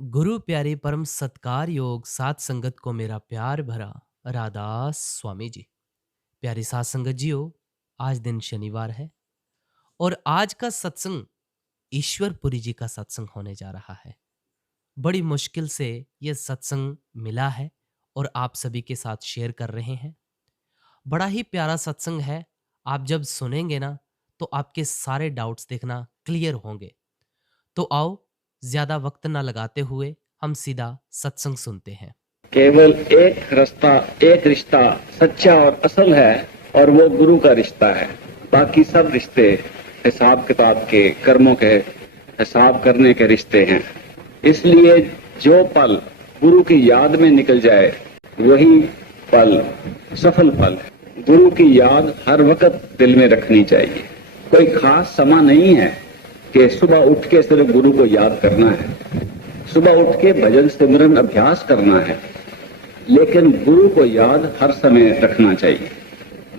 गुरु प्यारे परम सत्कार योग सात संगत को मेरा प्यार भरा राधास स्वामी जी। प्यारी सात संगत जी हो, आज दिन शनिवार है और आज का सत्संग ईश्वरपुरी जी का सत्संग होने जा रहा है। बड़ी मुश्किल से यह सत्संग मिला है और आप सभी के साथ शेयर कर रहे हैं। बड़ा ही प्यारा सत्संग है। आप जब सुनेंगे ना तो आपके सारे डाउट्स देखना क्लियर होंगे। तो आओ ज्यादा वक्त ना लगाते हुए हम सीधा सत्संग सुनते हैं। केवल एक रास्ता, एक रिश्ता सच्चा और असल है और वो गुरु का रिश्ता है। बाकी सब रिश्ते हिसाब किताब के, कर्मों के हिसाब करने के रिश्ते हैं। इसलिए जो पल गुरु की याद में निकल जाए वही पल सफल पल है। गुरु की याद हर वक्त दिल में रखनी चाहिए। कोई खास समय नहीं है कि सुबह उठ के सिर्फ गुरु को याद करना है, सुबह उठ के भजन सिमरन अभ्यास करना है, लेकिन गुरु को याद हर समय रखना चाहिए।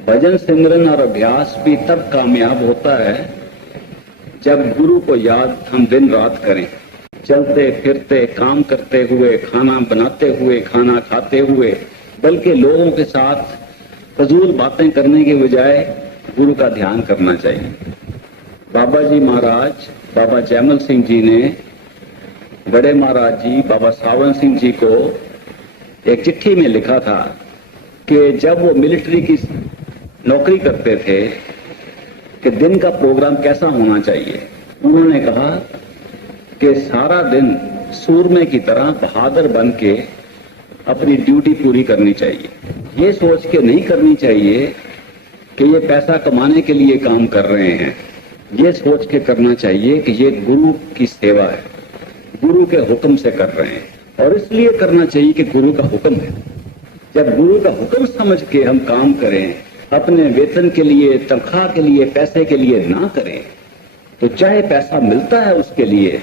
भजन सिमरन और अभ्यास भी तब कामयाब होता है जब गुरु को याद हम दिन रात करें। चलते फिरते, काम करते हुए, खाना बनाते हुए, खाना खाते हुए, बल्कि लोगों के साथ फजूल बातें करने के बजाय गुरु का ध्यान करना चाहिए। बाबा जी महाराज, बाबा जयमल सिंह जी ने बड़े महाराज जी बाबा सावन सिंह जी को एक चिट्ठी में लिखा था कि जब वो मिलिट्री की नौकरी करते थे कि दिन का प्रोग्राम कैसा होना चाहिए। उन्होंने कहा कि सारा दिन सूरमे की तरह बहादुर बन के अपनी ड्यूटी पूरी करनी चाहिए। ये सोच के नहीं करनी चाहिए कि ये पैसा कमाने के लिए काम कर रहे हैं। ये सोच के करना चाहिए कि ये गुरु की सेवा है, गुरु के हुक्म से कर रहे हैं। और इसलिए करना चाहिए कि गुरु का हुक्म है। जब गुरु का हुक्म समझ के हम काम करें, अपने वेतन के लिए, तनख्वाह के लिए, पैसे के लिए ना करें, तो चाहे पैसा मिलता है उसके लिए।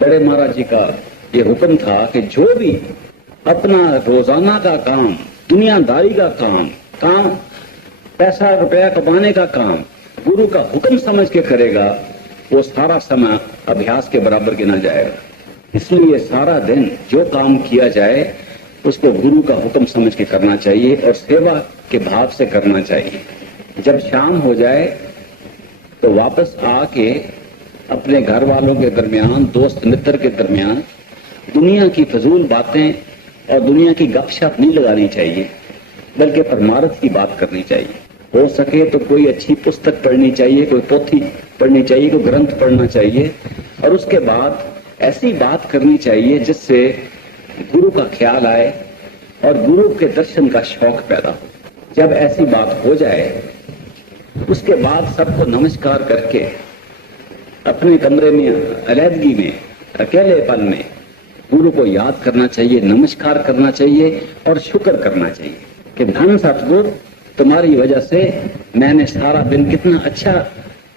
बड़े महाराज जी का ये हुक्म था कि जो भी अपना रोजाना का काम, दुनियादारी का काम, पैसा रुपया कमाने का काम गुरु का हुक्म समझ के करेगा, वो सारा समय अभ्यास के बराबर गिना जाएगा। इसलिए सारा दिन जो काम किया जाए उसको गुरु का हुक्म समझ के करना चाहिए और सेवा के भाव से करना चाहिए। जब शाम हो जाए तो वापस आके अपने घर वालों के दरमियान, दोस्त मित्र के दरमियान दुनिया की फजूल बातें और दुनिया की गपशप नहीं लगानी चाहिए, बल्कि परमार्थ की बात करनी चाहिए। हो सके तो कोई अच्छी पुस्तक पढ़नी चाहिए, कोई पोथी पढ़नी चाहिए, कोई ग्रंथ पढ़ना चाहिए और उसके बाद ऐसी बात करनी चाहिए जिससे गुरु का ख्याल आए और गुरु के दर्शन का शौक पैदा हो। जब ऐसी बात हो जाए उसके बाद सबको नमस्कार करके अपने कमरे में अलहदगी में, अकेलेपन में गुरु को याद करना चाहिए, नमस्कार करना चाहिए और शुक्र करना चाहिए कि धन सतगुरु, तुम्हारी वजह से मैंने सारा दिन कितना अच्छा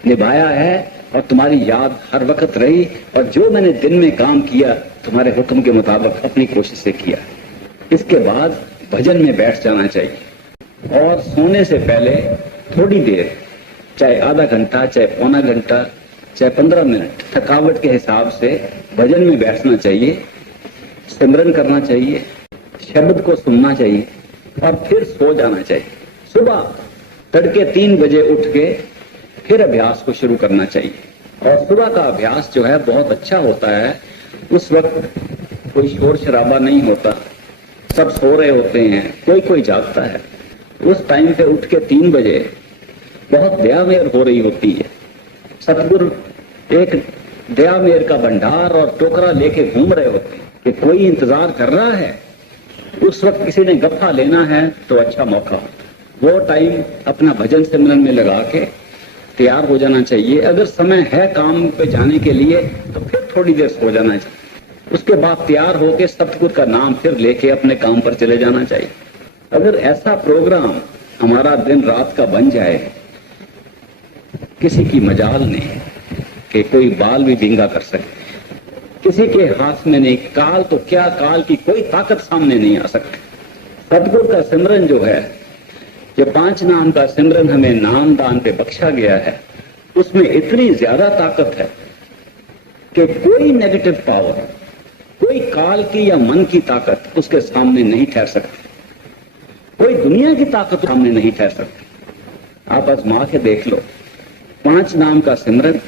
निभाया है और तुम्हारी याद हर वक्त रही, और जो मैंने दिन में काम किया तुम्हारे हुक्म के मुताबिक अपनी कोशिश से किया। इसके बाद भजन में बैठ जाना चाहिए और सोने से पहले थोड़ी देर, चाहे आधा घंटा, चाहे पौना घंटा, चाहे 15 मिनट, थकावट के हिसाब से भजन में बैठना चाहिए, सिमरन करना चाहिए, शब्द को सुनना चाहिए और फिर सो जाना चाहिए। सुबह तड़के 3 बजे उठ के फिर अभ्यास को शुरू करना चाहिए। और सुबह का अभ्यास जो है बहुत अच्छा होता है। उस वक्त कोई शोर शराबा नहीं होता, सब सो रहे होते हैं, कोई जागता है। उस टाइम पे उठ के 3 बजे बहुत दया मेर हो रही होती है। सतगुरु एक दया मेर का भंडार और टोकरा लेके घूम रहे होते हैं कि कोई इंतजार कर रहा है। उस वक्त किसी ने गप्पा लेना है तो अच्छा मौका, वो टाइम अपना भजन सिमरन में लगा के तैयार हो जाना चाहिए। अगर समय है काम पे जाने के लिए तो फिर थोड़ी देर सो जाना चाहिए। उसके बाद तैयार होके सतगुरु का नाम फिर लेके अपने काम पर चले जाना चाहिए। अगर ऐसा प्रोग्राम हमारा दिन रात का बन जाए, किसी की मजाल नहीं कि कोई बाल भी विंगा कर सके, किसी के हाथ में नहीं, काल तो क्या, काल की कोई ताकत सामने नहीं आ सकती। सतगुरु का सिमरन जो है, जो 5 नाम का सिमरन हमें नाम दान पे बख्शा गया है, उसमें इतनी ज्यादा ताकत है कि कोई नेगेटिव पावर, कोई काल की या मन की ताकत उसके सामने नहीं ठहर सकती, कोई दुनिया की ताकत सामने नहीं ठहर सकती। आप आजमा के देख लो, 5 नाम का सिमरन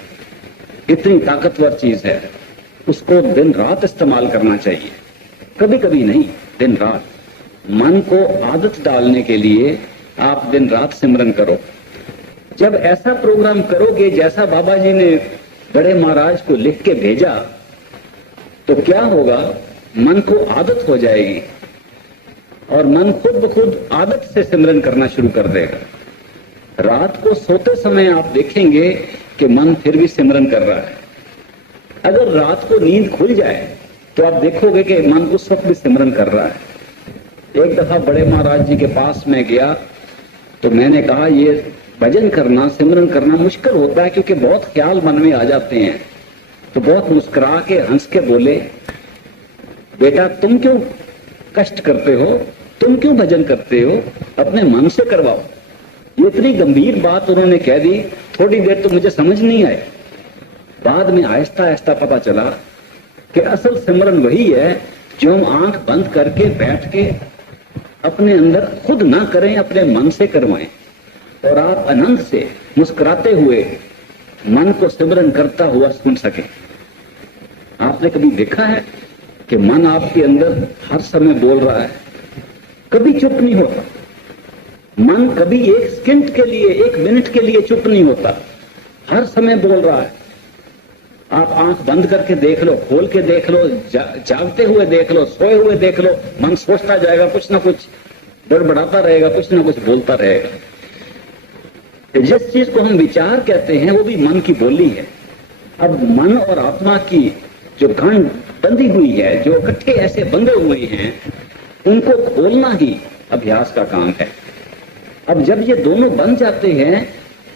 इतनी ताकतवर चीज है, उसको दिन रात इस्तेमाल करना चाहिए, कभी कभी नहीं, दिन रात। मन को आदत डालने के लिए आप दिन रात सिमरन करो। जब ऐसा प्रोग्राम करोगे जैसा बाबा जी ने बड़े महाराज को लिख के भेजा, तो क्या होगा, मन को आदत हो जाएगी और मन खुद ब खुद आदत से सिमरन करना शुरू कर देगा। रात को सोते समय आप देखेंगे कि मन फिर भी सिमरन कर रहा है। अगर रात को नींद खुल जाए तो आप देखोगे कि मन उस वक्त भी सिमरन कर रहा है। एक दफा बड़े महाराज जी के पास में गया तो मैंने कहा, ये भजन करना, सिमरन करना मुश्किल होता है क्योंकि बहुत ख्याल मन में आ जाते हैं। तो बहुत मुस्कुरा के हंस के बोले, बेटा तुम क्यों कष्ट करते हो, तुम क्यों भजन करते हो, अपने मन से करवाओ। ये इतनी गंभीर बात उन्होंने कह दी, थोड़ी देर तो मुझे समझ नहीं आई। बाद में आहिस्ता आहिस्ता पता चला कि असल सिमरन वही है जो हम आंख बंद करके बैठ के अपने अंदर खुद ना करें, अपने मन से करवाएं और आप आनंद से मुस्कुराते हुए मन को सिमरन करता हुआ सुन सके। आपने कभी देखा है कि मन आपके अंदर हर समय बोल रहा है, कभी चुप नहीं होता। मन कभी एक सेकंड के लिए, एक मिनट के लिए चुप नहीं होता, हर समय बोल रहा है। आप आंख बंद करके देख लो, खोल के देख लो, जागते हुए देख लो, सोए हुए देख लो, मन सोचता जाएगा, कुछ ना कुछ बड़बड़ाता रहेगा, कुछ ना कुछ बोलता रहेगा। जिस चीज को हम विचार कहते हैं वो भी मन की बोली है। अब मन और आत्मा की जो गांठ बंधी हुई है, जो इकट्ठे ऐसे बंधे हुए हैं, उनको खोलना ही अभ्यास का काम है। अब जब ये दोनों बन जाते हैं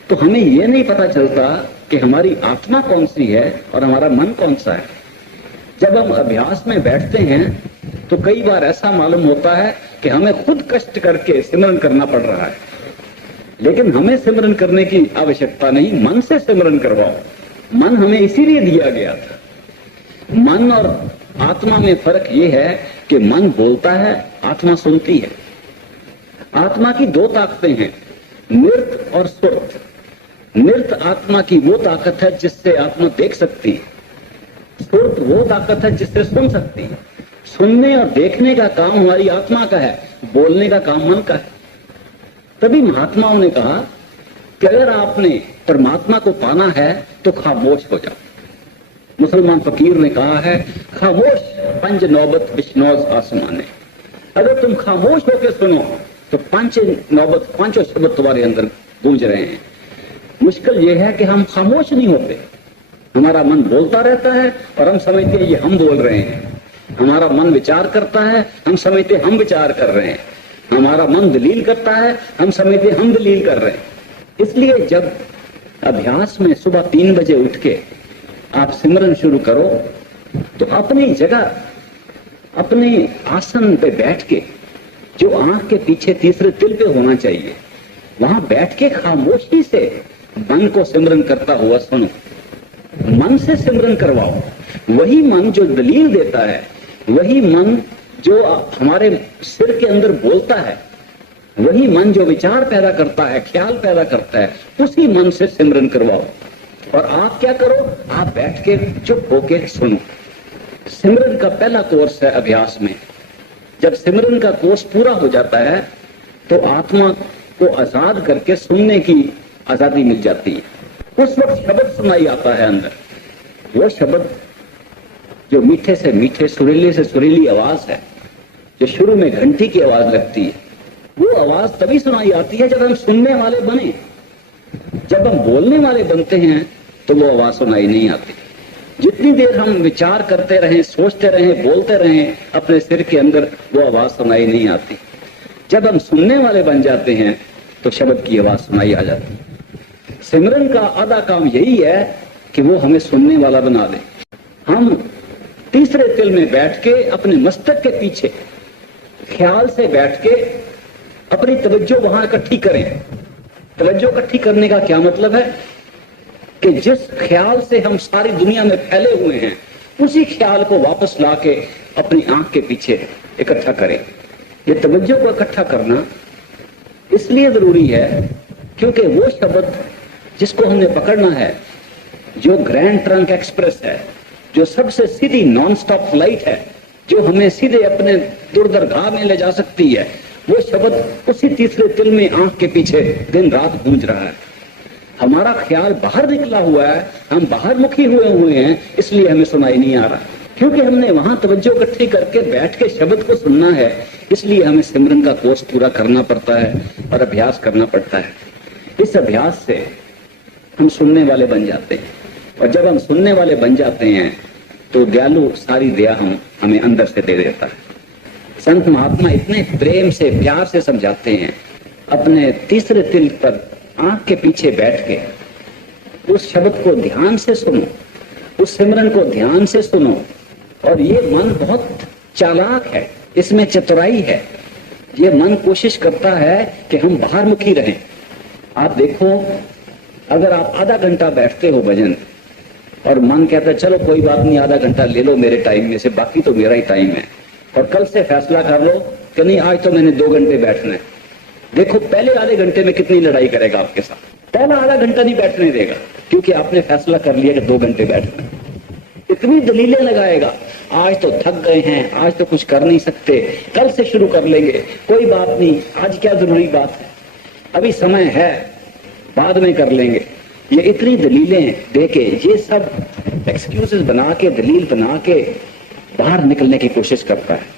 तो हमें ये नहीं पता चलता कि हमारी आत्मा कौन सी है और हमारा मन कौन सा है। जब हम अभ्यास में बैठते हैं तो कई बार ऐसा मालूम होता है कि हमें खुद कष्ट करके सिमरन करना पड़ रहा है, लेकिन हमें सिमरन करने की आवश्यकता नहीं, मन से सिमरन करवाओ। मन हमें इसीलिए दिया गया था। मन और आत्मा में फर्क ये है कि मन बोलता है, आत्मा सुनती है। आत्मा की 2 ताकतें हैं, नृत और सुरत। नृत आत्मा की वो ताकत है जिससे आत्मा देख सकती है, सुरत वो ताकत है जिससे सुन सकती है। सुनने और देखने का काम हमारी आत्मा का है, बोलने का काम मन का है। तभी महात्माओं ने कहा कि अगर आपने परमात्मा को पाना है तो खामोश हो जाओ। मुसलमान फकीर ने कहा है, खामोश पंज नौबत बिश्नौज आसमाने। अगर तुम खामोश होकर सुनो तो 5 नौबत, 5 शब्द तुम्हारे अंदर गूंज रहे हैं। मुश्किल यह है कि हम खामोश नहीं होते, हमारा मन बोलता रहता है और हम समझते हैं ये हम बोल रहे हैं। हमारा मन विचार करता है, हम समझते हम विचार कर रहे हैं। हमारा मन दलील करता है, हम समझते हम दलील कर रहे हैं। इसलिए जब अभ्यास में सुबह 3 बजे उठ के आप सिमरन शुरू करो तो अपनी जगह, अपने आसन पे बैठ के, जो आंख के पीछे तीसरे तिल पे होना चाहिए, वहां बैठ के खामोशी से मन को सिमरन करता हुआ सुनो। मन से सिमरन करवाओ। वही मन जो दलील देता है, वही मन जो हमारे सिर के अंदर बोलता है, वही मन जो विचार पैदा करता है, ख्याल पैदा करता है, उसी मन से सिमरन करवाओ। और आप क्या करो, आप बैठ के चुप होके सुनो। सिमरन का पहला कोर्स है अभ्यास में। जब सिमरन का कोर्स पूरा हो जाता है तो आत्मा को आजाद करके सुनने की आजादी मिल जाती है। उस वक्त शब्द सुनाई आता है अंदर, वो शब्द जो मीठे से मीठे, सुरीले से सुरीली आवाज है, जो शुरू में घंटी की आवाज लगती है, वो आवाज तभी सुनाई आती है जब हम सुनने वाले बने। जब हम बोलने वाले बनते हैं तो वो आवाज सुनाई नहीं आती। जितनी देर हम विचार करते रहें, सोचते रहें, बोलते रहें अपने सिर के अंदर, वो आवाज सुनाई नहीं आती। जब हम सुनने वाले बन जाते हैं तो शब्द की आवाज सुनाई आ जाती है। सिमरन का आधा काम यही है कि वो हमें सुनने वाला बना दे। हम तीसरे तिल में बैठ के अपने मस्तक के पीछे ख्याल से बैठ के अपनी तवज्जो वहां इकट्ठी करें। तवज्जो इकट्ठी करने का क्या मतलब है कि जिस ख्याल से हम सारी दुनिया में फैले हुए हैं, उसी ख्याल को वापस लाके अपनी आंख के पीछे इकट्ठा करें। ये तवज्जो को इकट्ठा करना इसलिए जरूरी है क्योंकि वो शब्द जिसको हमने पकड़ना है, जो ग्रैंड ट्रंक एक्सप्रेस है, जो सबसे सीधी नॉन स्टॉप फ्लाइट है, जो हमें सीधे अपने दुर्दरगाह में ले जा सकती है, वो शब्द उसी तीसरे तिल में आंख के पीछे दिन रात गूंज रहा है। हमारा ख्याल बाहर निकला हुआ है, हम बाहर मुखी हुए हैं, इसलिए हमें सुनाई नहीं आ रहा, क्योंकि हमने वहां तवज्जो इकट्ठी करके बैठ के शब्द को सुनना है। इसलिए हमें सिमरन का कोर्स पूरा करना पड़ता है और अभ्यास करना पड़ता है। इस अभ्यास से हम सुनने वाले बन जाते हैं, और जब हम सुनने वाले बन जाते हैं तो दयालु सारी दया हमें अंदर से दे देता है। संत महात्मा इतने प्रेम से प्यार से समझाते हैं, अपने तीसरे तिल पर आंख के पीछे बैठ के उस शब्द को ध्यान से सुनो, उस सिमरन को ध्यान से सुनो। और ये मन बहुत चालाक है, इसमें चतुराई है। ये मन कोशिश करता है कि हम बाहर मुखी रहें। आप देखो, अगर आप आधा घंटा बैठते हो भजन और मन कहता है चलो कोई बात नहीं, आधा घंटा ले लो मेरे टाइम में से, बाकी तो मेरा ही टाइम है, और कल से फैसला कर लो कि नहीं आज तो मैंने 2 घंटे बैठना है। देखो पहले आधे घंटे में कितनी लड़ाई करेगा आपके साथ। पहला आधा घंटा नहीं बैठने देगा, क्योंकि आपने फैसला कर लिया कि 2 घंटे बैठना है। इतनी दलीलें लगाएगा, आज तो थक गए हैं, आज तो कुछ कर नहीं सकते, कल से शुरू कर लेंगे, कोई बात नहीं, आज क्या जरूरी बात है, अभी समय है, बाद में कर लेंगे। ये इतनी दलीलें देके, ये सब एक्सक्यूजेस बना के, दलील बना के बाहर निकलने की कोशिश करता है।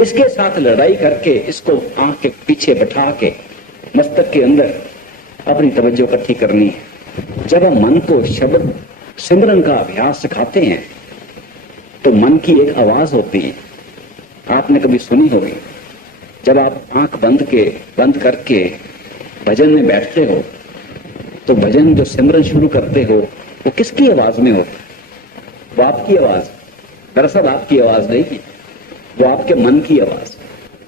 इसके साथ लड़ाई करके इसको आंख के पीछे बैठा के मस्तक के अंदर अपनी तवज्जो इकट्ठी करनी है। जब हम मन को शब्द सिमरन का अभ्यास सिखाते हैं तो मन की एक आवाज होती है, आपने कभी सुनी होगी। जब आप आंख बंद करके भजन में बैठते हो तो भजन जो सिमरन शुरू करते हो वो किसकी आवाज में होता है? वो आपकी आवाज, दरअसल आपकी आवाज नहीं, वो आपके मन की आवाज।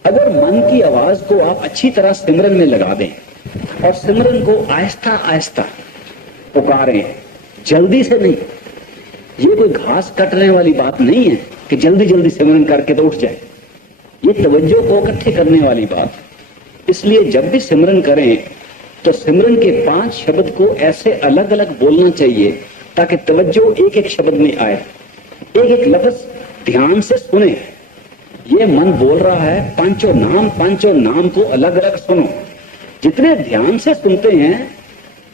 अगर मन की आवाज को आप अच्छी तरह सिमरन में लगा दें और सिमरन को आहिस्ता आहिस्ता पुकारें, जल्दी से नहीं, ये कोई घास कटने वाली बात नहीं है कि जल्दी जल्दी सिमरन करके तो उठ जाए, ये तवज्जो को इकट्ठे करने वाली बात। इसलिए जब भी सिमरन करें तो सिमरन के 5 शब्द को ऐसे अलग अलग बोलना चाहिए ताकि तवज्जो एक एक शब्द में आए, एक एक लफ्ज ध्यान से सुने। ये मन बोल रहा है पांचों नाम को अलग अलग सुनो। जितने ध्यान से सुनते हैं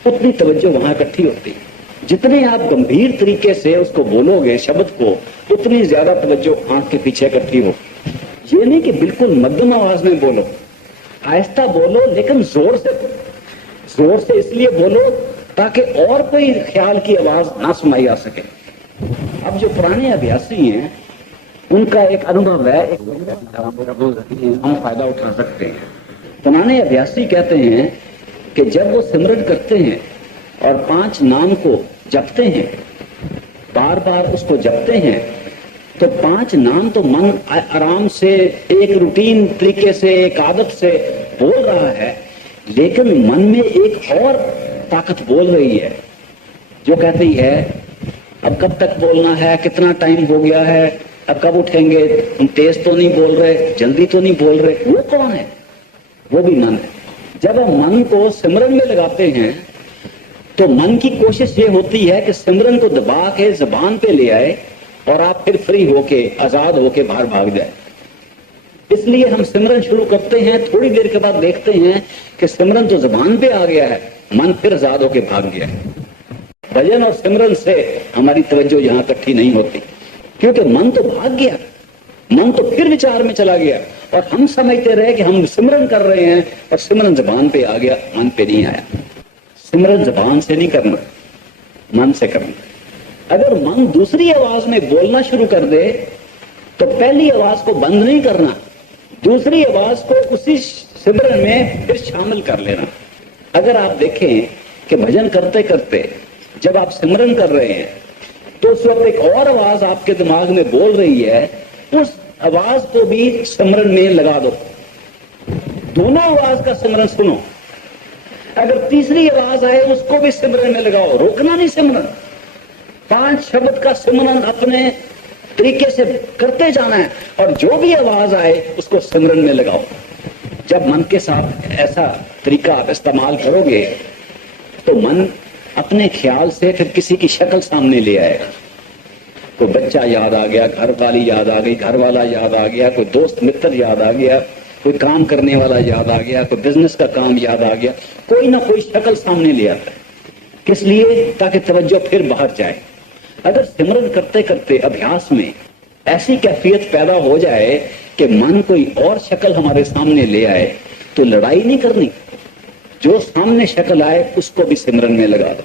उतनी तवज्जो वहां इकट्ठी होती है। जितने आप गंभीर तरीके से उसको बोलोगे शब्द को, उतनी ज्यादा तवज्जो आंख के पीछे इकट्ठी हो। ये नहीं कि बिल्कुल मध्यम आवाज में बोलो, आहिस्ता बोलो, लेकिन जोर से बोलो। जोर से इसलिए बोलो ताकि और कोई ख्याल की आवाज ना सुनाई आ सके। अब जो पुराने अभ्यासी हैं उनका एक अनुभव है, हम फायदा उठा सकते हैं। पुराने अभ्यासी कहते हैं कि जब वो सिमरन करते हैं और 5 नाम को जपते हैं, बार बार उसको जपते हैं, तो 5 नाम तो मन आराम से एक रूटीन तरीके से, एक आदत से बोल रहा है, लेकिन मन में एक और ताकत बोल रही है जो कहती है अब कब तक बोलना है, कितना टाइम हो गया है, अब कब उठेंगे, तुम तेज तो नहीं बोल रहे, जल्दी तो नहीं बोल रहे। वो कौन है? वो भी मन है। जब हम मन को सिमरन में लगाते हैं तो मन की कोशिश ये होती है कि सिमरन को दबा के जबान पे ले आए और आप फिर फ्री होके, आजाद होके बाहर भाग जाए। इसलिए हम सिमरन शुरू करते हैं, थोड़ी देर के बाद देखते हैं कि सिमरन तो जबान पे आ गया है, मन फिर आजाद होके भाग गया है। भजन और सिमरन से हमारी तवज्जो यहाँ इकट्ठी नहीं होती, क्योंकि मन तो भाग गया, मन तो फिर विचार में चला गया और हम समझते रहे कि हम सिमरन कर रहे हैं और सिमरन जबान पे आ गया, मन पे नहीं आया। सिमरन जबान से नहीं करना, मन से करना। अगर मन दूसरी आवाज में बोलना शुरू कर दे तो पहली आवाज को बंद नहीं करना, दूसरी आवाज को उसी सिमरन में फिर शामिल कर लेना। अगर आप देखें कि भजन करते करते जब आप सिमरन कर रहे हैं तो उस वक्त एक और आवाज आपके दिमाग में बोल रही है, उस आवाज को भी सिमरन में लगा दो, दोनों आवाज का सिमरन सुनो। अगर तीसरी आवाज आए उसको भी सिमरन में लगाओ, रोकना नहीं सिमरन। 5 शब्द का सिमरन अपने तरीके से करते जाना है और जो भी आवाज आए उसको सिमरन में लगाओ। जब मन के साथ ऐसा तरीका आप इस्तेमाल करोगे तो मन अपने ख्याल से फिर किसी की शक्ल सामने ले आएगा। कोई बच्चा याद आ गया, घर वाली याद आ गई, घर वाला याद आ गया, कोई दोस्त मित्र याद आ गया, कोई काम करने वाला याद आ गया, कोई बिजनेस का काम याद आ गया, कोई ना कोई शक्ल सामने ले आता है। किस लिए? ताकि तवज्जो फिर बाहर जाए। अगर सिमरन करते करते अभ्यास में ऐसी कैफियत पैदा हो जाए कि मन कोई और शक्ल हमारे सामने ले आए तो लड़ाई नहीं करनी, जो सामने शक्ल आए उसको भी सिमरन में लगा दो।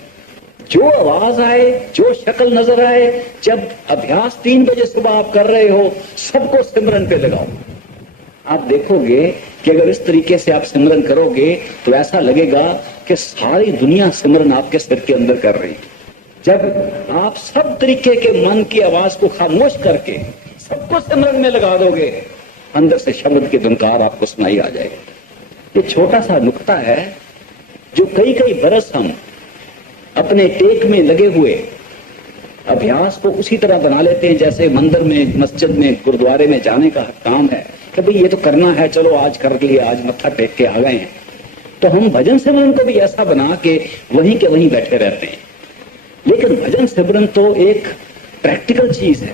जो आवाज आए, जो शक्ल नजर आए, जब अभ्यास 3 बजे सुबह आप कर रहे हो सबको सिमरन पे लगाओ। आप देखोगे कि अगर इस तरीके से आप सिमरन करोगे तो ऐसा लगेगा कि सारी दुनिया सिमरन आपके सिर के अंदर कर रही है। जब आप सब तरीके के मन की आवाज को खामोश करके सबको सिमरन में लगा दोगे, अंदर से शब्द के धुनकार आपको सुनाई आ जाएगा। ये छोटा सा नुक्ता है जो कई कई बरस हम अपने टेक में लगे हुए अभ्यास को उसी तरह बना लेते हैं जैसे मंदिर में, मस्जिद में, गुरुद्वारे में जाने का काम है कि भाई ये तो करना है, चलो आज कर लिए, आज मत्था टेक के आ गए हैं। तो हम भजन सिमरन को भी ऐसा बना के वहीं के वहीं बैठे रहते हैं। लेकिन भजन सिमरन तो एक प्रैक्टिकल चीज है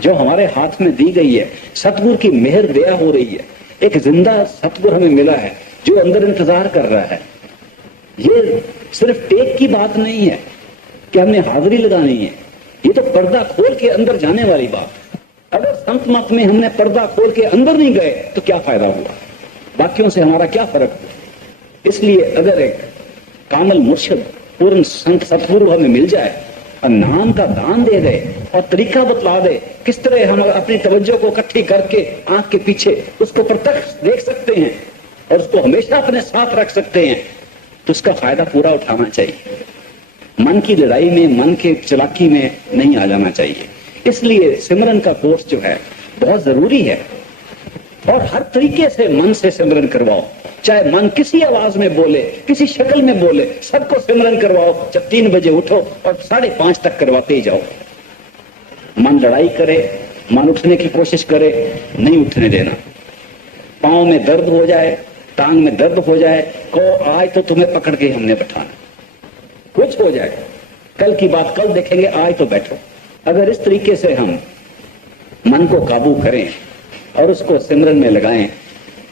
जो हमारे हाथ में दी गई है। सतगुरु की मेहर दया हो रही है, एक जिंदा सतगुरु हमें मिला है जो अंदर इंतजार कर रहा है। ये सिर्फ टेक की बात नहीं है कि हमने हाजिरी लगानी है, ये तो पर्दा खोल के अंदर जाने वाली बात है। अगर संत मत में हमने पर्दा खोल के अंदर नहीं गए तो क्या फायदा हुआ, बाकियों से हमारा क्या फर्क हुआ। इसलिए अगर एक कामल मुर्शिद, पूर्ण संत सतगुरु हमें मिल जाए और नाम का दान दे दे और तरीका बतला दे किस तरह हम अपनी तवज्जो को इकट्ठी करके आंख के पीछे उसको प्रत्यक्ष देख सकते हैं और उसको हमेशा अपने साथ रख सकते हैं, तो उसका फायदा पूरा उठाना चाहिए। मन की लड़ाई में, मन के चालाकी में नहीं आ जाना चाहिए। इसलिए सिमरन का कोर्स जो है बहुत जरूरी है और हर तरीके से मन से सिमरन करवाओ। चाहे मन किसी आवाज में बोले, किसी शक्ल में बोले, सबको सिमरन करवाओ। जब 3 बजे उठो और 5:30 तक करवाते ही जाओ। मन लड़ाई करे, मन उठने की कोशिश करे, नहीं उठने देना। पांव में दर्द हो जाए, टांग में दर्द हो जाए, कहो आज तो तुम्हें पकड़ के हमने बैठाना, कुछ हो जाए, कल की बात कल देखेंगे, आज तो बैठो। अगर इस तरीके से हम मन को काबू करें और उसको सिमरन में लगाएं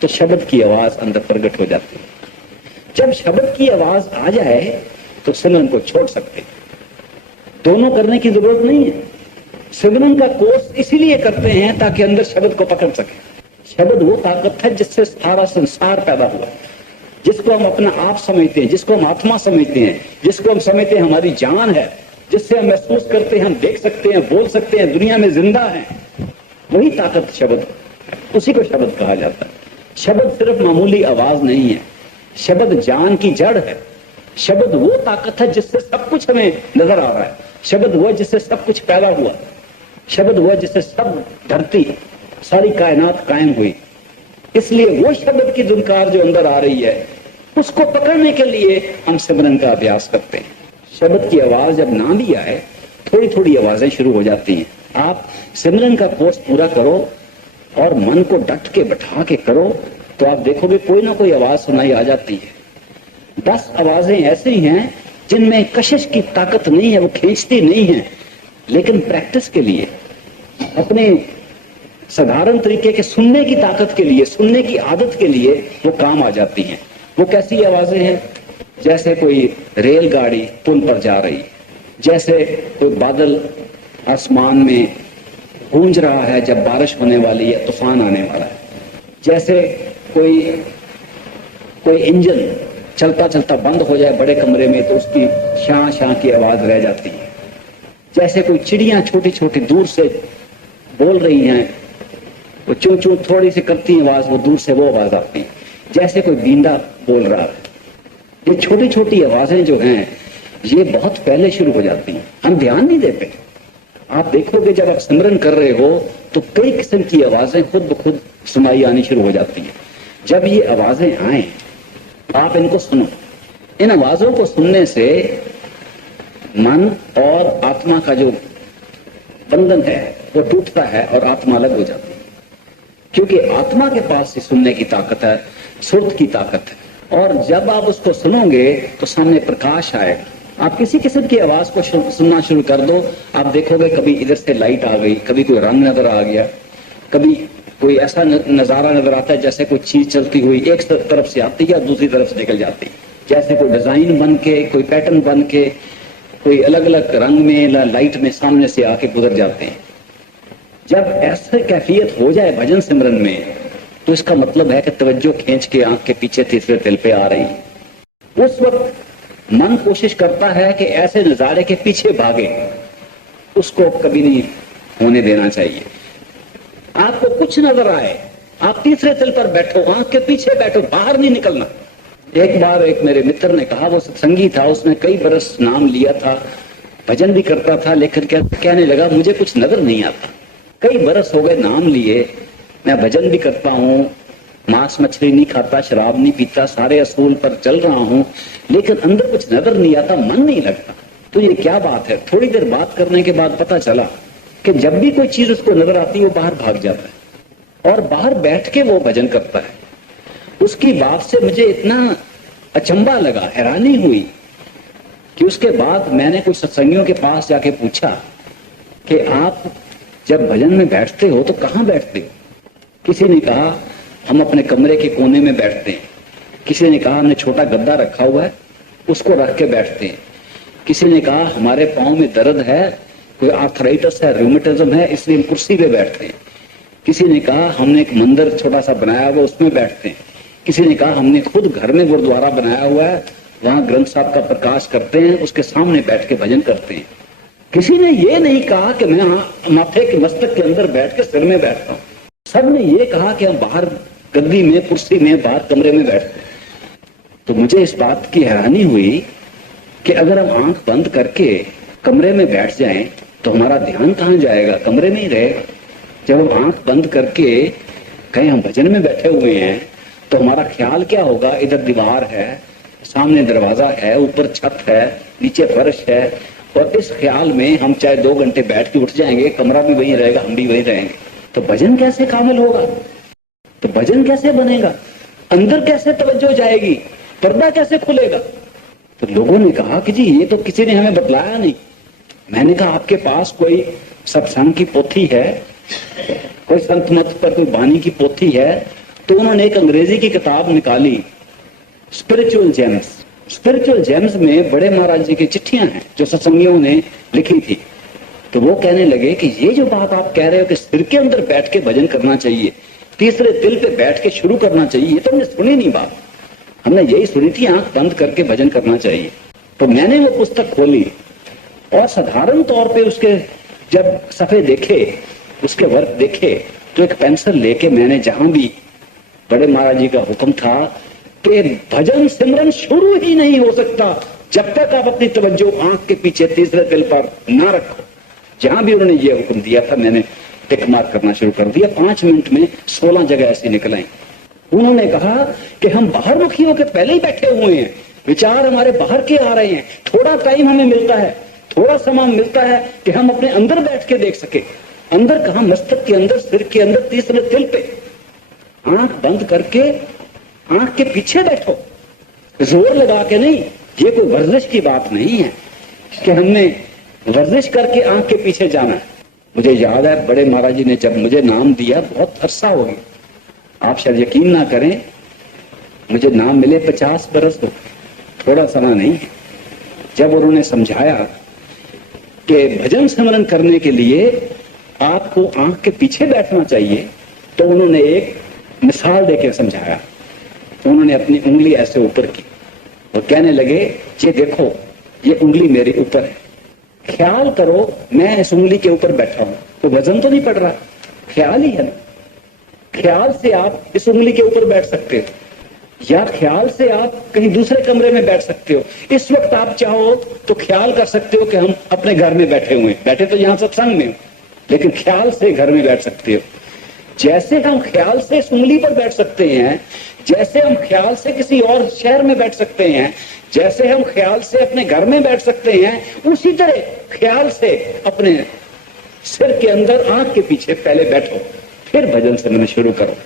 तो शब्द की आवाज अंदर प्रकट हो जाती है। जब शब्द की आवाज आ जाए तो सिमरन को छोड़ सकते, दोनों करने की जरूरत नहीं है। सिमरन का कोर्स इसीलिए करते हैं ताकि अंदर शब्द को पकड़ सके। शब्द वो ताकत है जिससे सारा संसार पैदा हुआ, जिसको हम अपना आप समझते हैं, जिसको हम आत्मा समझते हैं, जिसको हम समझते हैं हमारी जान है, जिससे हम महसूस करते हैं, हम देख सकते हैं, बोल सकते हैं, दुनिया में जिंदा है, वही ताकत शब्द, उसी को शब्द कहा जाता है। शब्द सिर्फ मामूली आवाज नहीं है, शब्द ज्ञान की जड़ है। शब्द वो ताकत है जिससे सब कुछ हमें नजर आ रहा है। शब्द वो जिससे सब कुछ पैदा हुआ। शब्द वो जिससे सब धरती, सारी कायनात कायम हुई। इसलिए वो शब्द की धुनकार जो अंदर आ रही है उसको पकड़ने के लिए हम सिमरन का अभ्यास करते हैं। शब्द की आवाज जब ना भी आए, थोड़ी थोड़ी आवाजें शुरू हो जाती हैं। आप सिमरन का कोर्स पूरा करो और मन को डट के बैठा के करो तो आप देखोगे कोई ना कोई आवाज सुनाई आ जाती है। 10 आवाजें ऐसी हैं जिनमें कशिश की ताकत नहीं है, वो खींचती नहीं है, लेकिन प्रैक्टिस के लिए, अपने साधारण तरीके के सुनने की ताकत के लिए, सुनने की आदत के लिए वो काम आ जाती हैं। वो कैसी आवाजें हैं? जैसे कोई रेलगाड़ी पुल पर जा रही, जैसे कोई बादल आसमान में गूंज रहा है जब बारिश होने वाली है, तूफान आने वाला है, जैसे कोई इंजन चलता चलता बंद हो जाए बड़े कमरे में तो उसकी शां शां की आवाज रह जाती है, जैसे कोई चिड़ियां छोटी छोटी दूर से बोल रही हैं, वो चूं चूं थोड़ी सी करती आवाज, वो दूर से वो आवाज आती है, जैसे कोई बींदा बोल रहा है। ये छोटी छोटी आवाजें जो हैं ये बहुत पहले शुरू हो जाती हैं, हम ध्यान नहीं देते। आप देखोगे जब आप सिमरन कर रहे हो तो कई किस्म की आवाजें खुद ब खुद सुनाई आनी शुरू हो जाती हैं। जब ये आवाजें आए आप इनको सुनो। इन आवाजों को सुनने से मन और आत्मा का जो बंधन है वो टूटता है और आत्मा अलग हो जाती है। क्योंकि आत्मा के पास ही सुनने की ताकत है, सुर्त की ताकत है, और जब आप उसको सुनोगे तो सामने प्रकाश आएगा। आप किसी किस्म की आवाज को सुनना शुरू कर दो, आप देखोगे कभी इधर से लाइट आ गई, कभी कोई रंग नजर आ गया, कभी कोई ऐसा नजारा नजर आता है जैसे कोई चीज चलती हुई एक तरफ से आती है और दूसरी तरफ से निकल जाती है, जैसे कोई डिजाइन बन के, कोई पैटर्न बन के, कोई अलग अलग रंग में लाइट में सामने से आके गुजर जाते हैं। जब ऐसे कैफियत हो जाए भजन सिमरन में तो इसका मतलब है कि तवज्जो खींच के आंख के पीछे तीसरे तिल पे आ रही है। उस वक्त मन कोशिश करता है कि ऐसे नजारे के पीछे भागे, उसको कभी नहीं होने देना चाहिए। आपको कुछ नजर आए, आप तीसरे तिल पर बैठो, आंख के पीछे बैठो, बाहर नहीं निकलना। एक बार एक मेरे मित्र ने कहा, वो सत्संगी था, उसने कई बरस नाम लिया था, भजन भी करता था, लेकिन कहने लगा मुझे कुछ नजर नहीं आता। कई बरस हो गए नाम लिए, मैं भजन भी करता हूँ, मांस मछली नहीं खाता, शराब नहीं पीता, सारे असूल पर चल रहा हूँ, लेकिन अंदर कुछ नजर नहीं आता, मन नहीं लगता। तो ये क्या बात है? थोड़ी देर बात करने के बाद पता चला कि जब भी कोई चीज उसको नजर आती है वो बाहर भाग जाता है और बाहर बैठ के वो भजन करता है। उसकी बात से मुझे इतना अचंबा लगा, हैरानी हुई कि उसके बाद मैंने कुछ सत्संगियों के पास जाके पूछा कि आप जब भजन में बैठते हो तो कहाँ बैठते हो? किसी ने कहा हम अपने कमरे के कोने में बैठते हैं, किसी ने कहा हमने छोटा गद्दा रखा हुआ है उसको रख के बैठते हैं, किसी ने कहा हमारे पाँव में दर्द है, कोई आर्थराइटिस है, रूमेटिज्म है, इसलिए हम कुर्सी पे बैठते हैं, किसी ने कहा हमने एक मंदिर छोटा सा बनाया हुआ उसमें बैठते हैं, किसी ने कहा हमने खुद घर में गुरुद्वारा बनाया हुआ है, वहां ग्रंथ साहब का प्रकाश करते हैं, उसके सामने बैठ के भजन करते हैं। किसी ने ये नहीं कहा कि मैं माथे के मस्तक के अंदर बैठ के सिर में बैठता हूँ। सब ने ये कहा कि हम बाहर गद्दी में, कुर्सी में, बाहर कमरे में बैठते हैं। तो मुझे इस बात की हैरानी हुई कि अगर हम आंख बंद करके कमरे में बैठ जाएं तो हमारा ध्यान कहाँ जाएगा? कमरे में ही रहेगा। जब हम आंख बंद करके कहीं हम भजन में बैठे हुए हैं तो हमारा ख्याल क्या होगा? इधर दीवार है, सामने दरवाजा है, ऊपर छत है, नीचे फर्श है, और इस ख्याल में हम चाहे 2 घंटे बैठ के उठ जाएंगे, कमरा भी वही रहेगा, हम भी वही रहेंगे, तो भजन कैसे कामिल होगा? तो भजन कैसे बनेगा? अंदर कैसे तवज्जो जाएगी? पर्दा कैसे खुलेगा? तो लोगों ने कहा कि जी ये तो किसी ने हमें बतलाया नहीं। मैंने कहा आपके पास कोई सत्संग की पोथी है, कोई संत मत पर कोई बानी की पोथी है? तो उन्होंने एक अंग्रेजी की किताब निकाली, स्पिरिचुअल जेम्स। स्पिरिचुअल जेम्स में बड़े महाराज जी की चिट्ठियां हैं जो सत्संगियों ने लिखी थी। तो वो कहने लगे कि ये जो बात आप कह रहे हो कि सिर के अंदर बैठ के भजन करना चाहिए, तीसरे तिल पे बैठ के शुरू करना चाहिए, ये तो हमने सुनी नहीं बात। हमने यही सुनी थी आंख बंद करके भजन करना चाहिए। तो मैंने वो पुस्तक खोली और साधारण तौर पे उसके जब सफे देखे, उसके वर्क देखे, तो एक पेंसिल लेके मैंने जहां भी बड़े महाराज जी का हुक्म था कि भजन सिमरन शुरू ही नहीं हो सकता जब तक आप अपनी तवज्जो आंख के पीछे तीसरे तिल पर ना रखो। जहां भी उन्होंने ये हुक्म दिया था मैंने टिक मार्क करना शुरू कर दिया। 5 मिनट में 16 जगह ऐसी निकल आई। उन्होंने कहा कि हम बाहर मुखी होकर पहले ही बैठे हुए हैं, विचार हमारे बाहर के आ रहे हैं, थोड़ा टाइम हमें मिलता है, थोड़ा समय मिलता है कि हम अपने अंदर बैठ के देख सके। अंदर कहां? मस्तक के अंदर, सिर के अंदर, तीसरे तिल पे। आंख बंद करके आंख के पीछे बैठो, जोर लगा के नहीं। ये कोई वर्जिश की बात नहीं है कि हमने वर्जिश करके आंख के पीछे जाना है। मुझे याद है बड़े महाराज जी ने जब मुझे नाम दिया, बहुत अरसा हो गया, आप शायद यकीन ना करें, मुझे नाम मिले 50 बरस हो, थोड़ा समय नहीं है। जब उन्होंने समझाया कि भजन सिमरन करने के लिए आपको आंख के पीछे बैठना चाहिए, तो उन्होंने एक मिसाल देकर समझाया। तो उन्होंने अपनी उंगली ऐसे ऊपर की और कहने लगे, ये देखो ये उंगली मेरे ऊपर है, ख्याल करो मैं इस उंगली के ऊपर बैठा हूं, तो वजन तो नहीं पड़ रहा, ख्याल ही है ना। ख्याल से आप इस उंगली के ऊपर बैठ सकते हो या ख्याल से आप कहीं दूसरे कमरे में बैठ सकते हो। इस वक्त आप चाहो तो ख्याल कर सकते हो कि हम अपने घर में बैठे हुए, बैठे तो यहां सत्संग में, लेकिन ख्याल से घर में बैठ सकते हो। जैसे हम ख्याल से इस उंगली पर बैठ सकते हैं, जैसे हम ख्याल से किसी और शहर में बैठ सकते हैं, जैसे हम ख्याल से अपने घर में बैठ सकते हैं, उसी तरह ख्याल से अपने सिर के अंदर आंख के पीछे पहले बैठो, फिर भजन सुनना शुरू करो।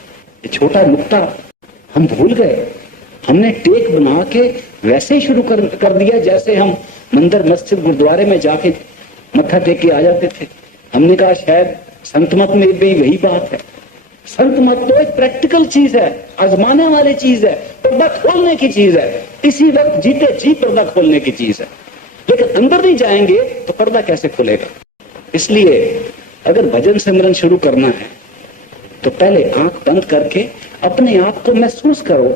ये छोटा नुक्ता हम भूल गए। हमने टेक बना के वैसे ही शुरू कर दिया जैसे हम मंदिर मस्जिद गुरुद्वारे में जाके मत्था टेक के आ जाते थे। हमने कहा शायद संत मत में भी वही बात है। संत मत तो एक प्रैक्टिकल चीज है, आजमाने वाली चीज है, पर्दा खोलने की चीज है, इसी वक्त जीते जी पर्दा खोलने की चीज है। लेकिन अंदर नहीं जाएंगे तो पर्दा कैसे खुलेगा? इसलिए अगर भजन सिमरन शुरू करना है तो पहले आंख बंद करके अपने आप को महसूस करो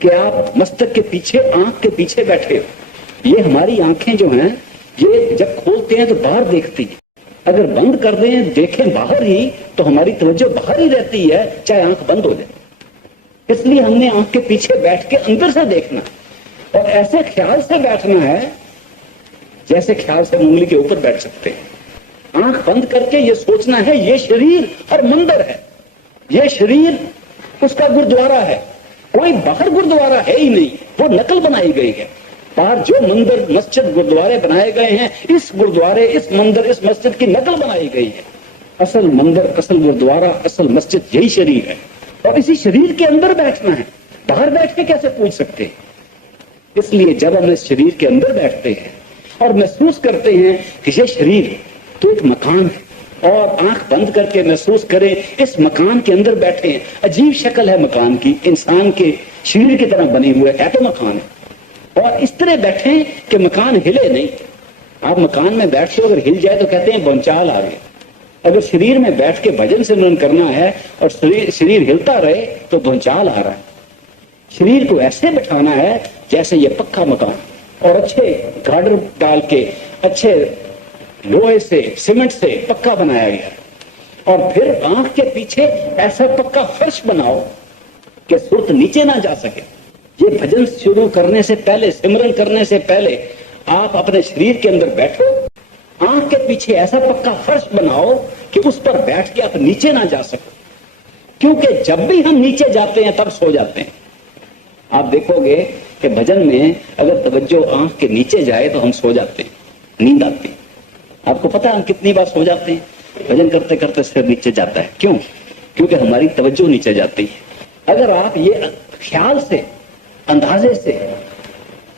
कि आप मस्तक के पीछे, आंख के पीछे बैठे हो। ये हमारी आंखें जो हैं, ये जब खोलते हैं तो बाहर देखती है, अगर बंद कर दें, देखें बाहर ही, तो हमारी तवज्जो बाहर ही रहती है, चाहे आंख बंद हो जाए। इसलिए हमने आंख के पीछे बैठ के अंदर से देखना, और ऐसे ख्याल से बैठना है जैसे ख्याल से उंगली के ऊपर बैठ सकते हैं। आंख बंद करके ये सोचना है ये शरीर और मंदिर है, ये शरीर उसका गुरुद्वारा है, कोई बाहर गुरुद्वारा है ही नहीं, वो नकल बनाई गई है। बाहर जो मंदिर मस्जिद गुरुद्वारे बनाए गए हैं, इस गुरुद्वारे, इस मंदिर, इस मस्जिद की नकल बनाई गई है। असल मंदिर, असल गुरुद्वारा, असल मस्जिद यही शरीर है, और इसी शरीर के अंदर बैठना है। बाहर बैठ के कैसे पूछ सकते हैं? इसलिए जब हम इस शरीर के अंदर बैठते हैं और महसूस करते हैं कि ये शरीर तो एक मकान है, और आंख बंद करके महसूस करें इस मकान के अंदर बैठे हैं। अजीब शक्ल है मकान की, इंसान के शरीर की तरह बने हुए है तो मकान है, और इस तरह बैठे कि मकान हिले नहीं। आप मकान में बैठते हो, अगर हिल जाए तो कहते हैं भूचाल आ गया। अगर शरीर में बैठ के भजन सिमरन करना है और शरीर हिलता रहे तो भूचाल आ रहा है। शरीर को ऐसे बैठाना है जैसे ये पक्का मकान, और अच्छे गार्डर डाल के, अच्छे लोहे से, सीमेंट से पक्का बनाया गया, और फिर आंख के पीछे ऐसा पक्का फर्श बनाओ कि सुर्त नीचे ना जा सके। ये भजन शुरू करने से पहले, सिमरन करने से पहले आप अपने शरीर के अंदर बैठो, आंख के पीछे ऐसा पक्का फर्श बनाओ कि उस पर बैठ के आप नीचे ना जा सको, क्योंकि जब भी हम नीचे जाते हैं तब सो जाते हैं। आप देखोगे कि भजन में अगर तवज्जो आंख के नीचे जाए तो हम सो जाते हैं, नींद आती है। आपको पता है हम कितनी बार सो जाते हैं? भजन करते करते सिर नीचे जाता है। क्यों? क्योंकि हमारी तवज्जो नीचे जाती है। अगर आप ये ख्याल से, अंदाजे से,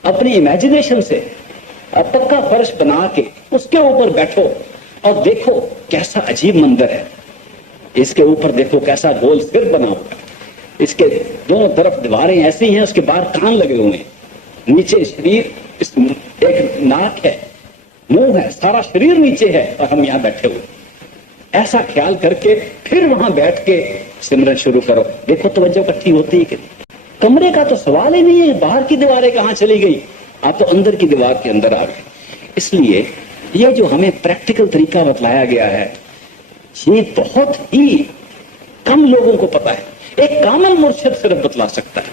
अपनी इमेजिनेशन से पक्का फर्श बना के उसके ऊपर बैठो और देखो कैसा अजीब मंदिर है। इसके ऊपर देखो कैसा गोल सिर बना हुआ है, इसके दोनों तरफ दीवारें ऐसी हैं, उसके बाहर कान लगे हुए हैं, नीचे शरीर, इस एक नाक है, मुंह है, सारा शरीर नीचे है, और हम यहाँ बैठे हुए। ऐसा ख्याल करके फिर वहां बैठ के सिमरन शुरू करो। देखो तवज्जो इकट्ठी होती है कि कमरे का तो सवाल ही नहीं है, बाहर की दीवारें कहां चली गई, आप तो अंदर की दीवार के अंदर आ गए। इसलिए ये जो हमें प्रैक्टिकल तरीका बतलाया गया है, ये बहुत ही कम लोगों को पता है। एक कामल मुर्शिद सिर्फ बतला सकता है,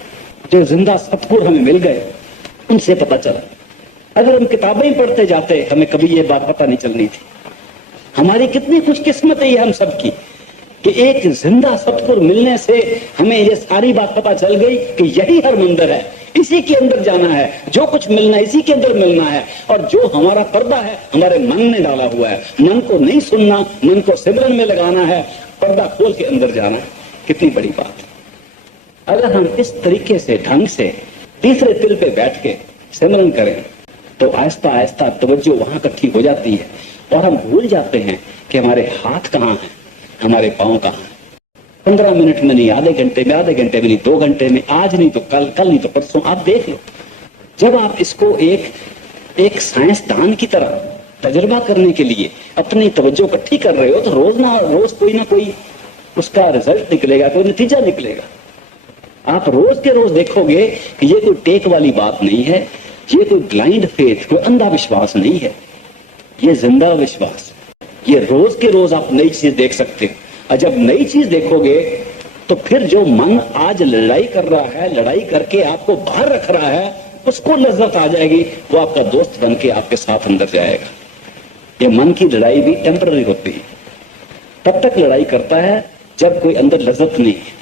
जो जिंदा सतगुर हमें मिल गए, उनसे पता चला। अगर हम किताबें पढ़ते जाते, हमें कभी ये बात पता नहीं चलनी थी। हमारी कितनी खुशकिस्मत है ये हम सब की कि एक जिंदा सतगुर मिलने से हमें ये सारी बात पता चल गई कि यही हर मंदिर है, इसी के अंदर जाना है, जो कुछ मिलना है इसी के अंदर मिलना है। और जो हमारा पर्दा है हमारे मन ने डाला हुआ है, मन को नहीं सुनना, मन को सिमरन में लगाना है, पर्दा खोल के अंदर जाना है। कितनी बड़ी बात है। अगर हम इस तरीके से, ढंग से तीसरे तिल पे बैठ के सिमरन करें तो आहिस्ता आहिस्ता तवज्जो वहां इकट्ठी हो जाती है, और हम भूल जाते हैं कि हमारे हाथ कहाँ हैं, हमारे पांव कहाँ हैं। 15 मिनट में नहीं, आधे घंटे में, आधे घंटे में नहीं, 2 घंटे में, आज नहीं तो कल, कल नहीं तो परसों, आप देख लो। जब आप इसको एक साइंसदान की तरह तजुर्बा करने के लिए अपनी तवज्जो इकट्ठी कर रहे हो, तो रोज ना रोज कोई ना कोई उसका रिजल्ट निकलेगा, कोई नतीजा निकलेगा। आप रोज के रोज देखोगे कि ये कोई टेक वाली बात नहीं है, ये कोई ब्लाइंड फेथ, कोई अंधा विश्वास नहीं है, ये जिंदा विश्वास। ये रोज के रोज आप नई चीज देख सकते हो, और जब नई चीज देखोगे तो फिर जो मन आज लड़ाई कर रहा है, लड़ाई करके आपको बाहर रख रहा है, उसको लज्जत आ जाएगी, वो आपका दोस्त बन के आपके साथ अंदर जाएगा। ये मन की लड़ाई भी टेम्पररी होती है, तब तक लड़ाई करता है जब कोई अंदर लज्जत नहीं है,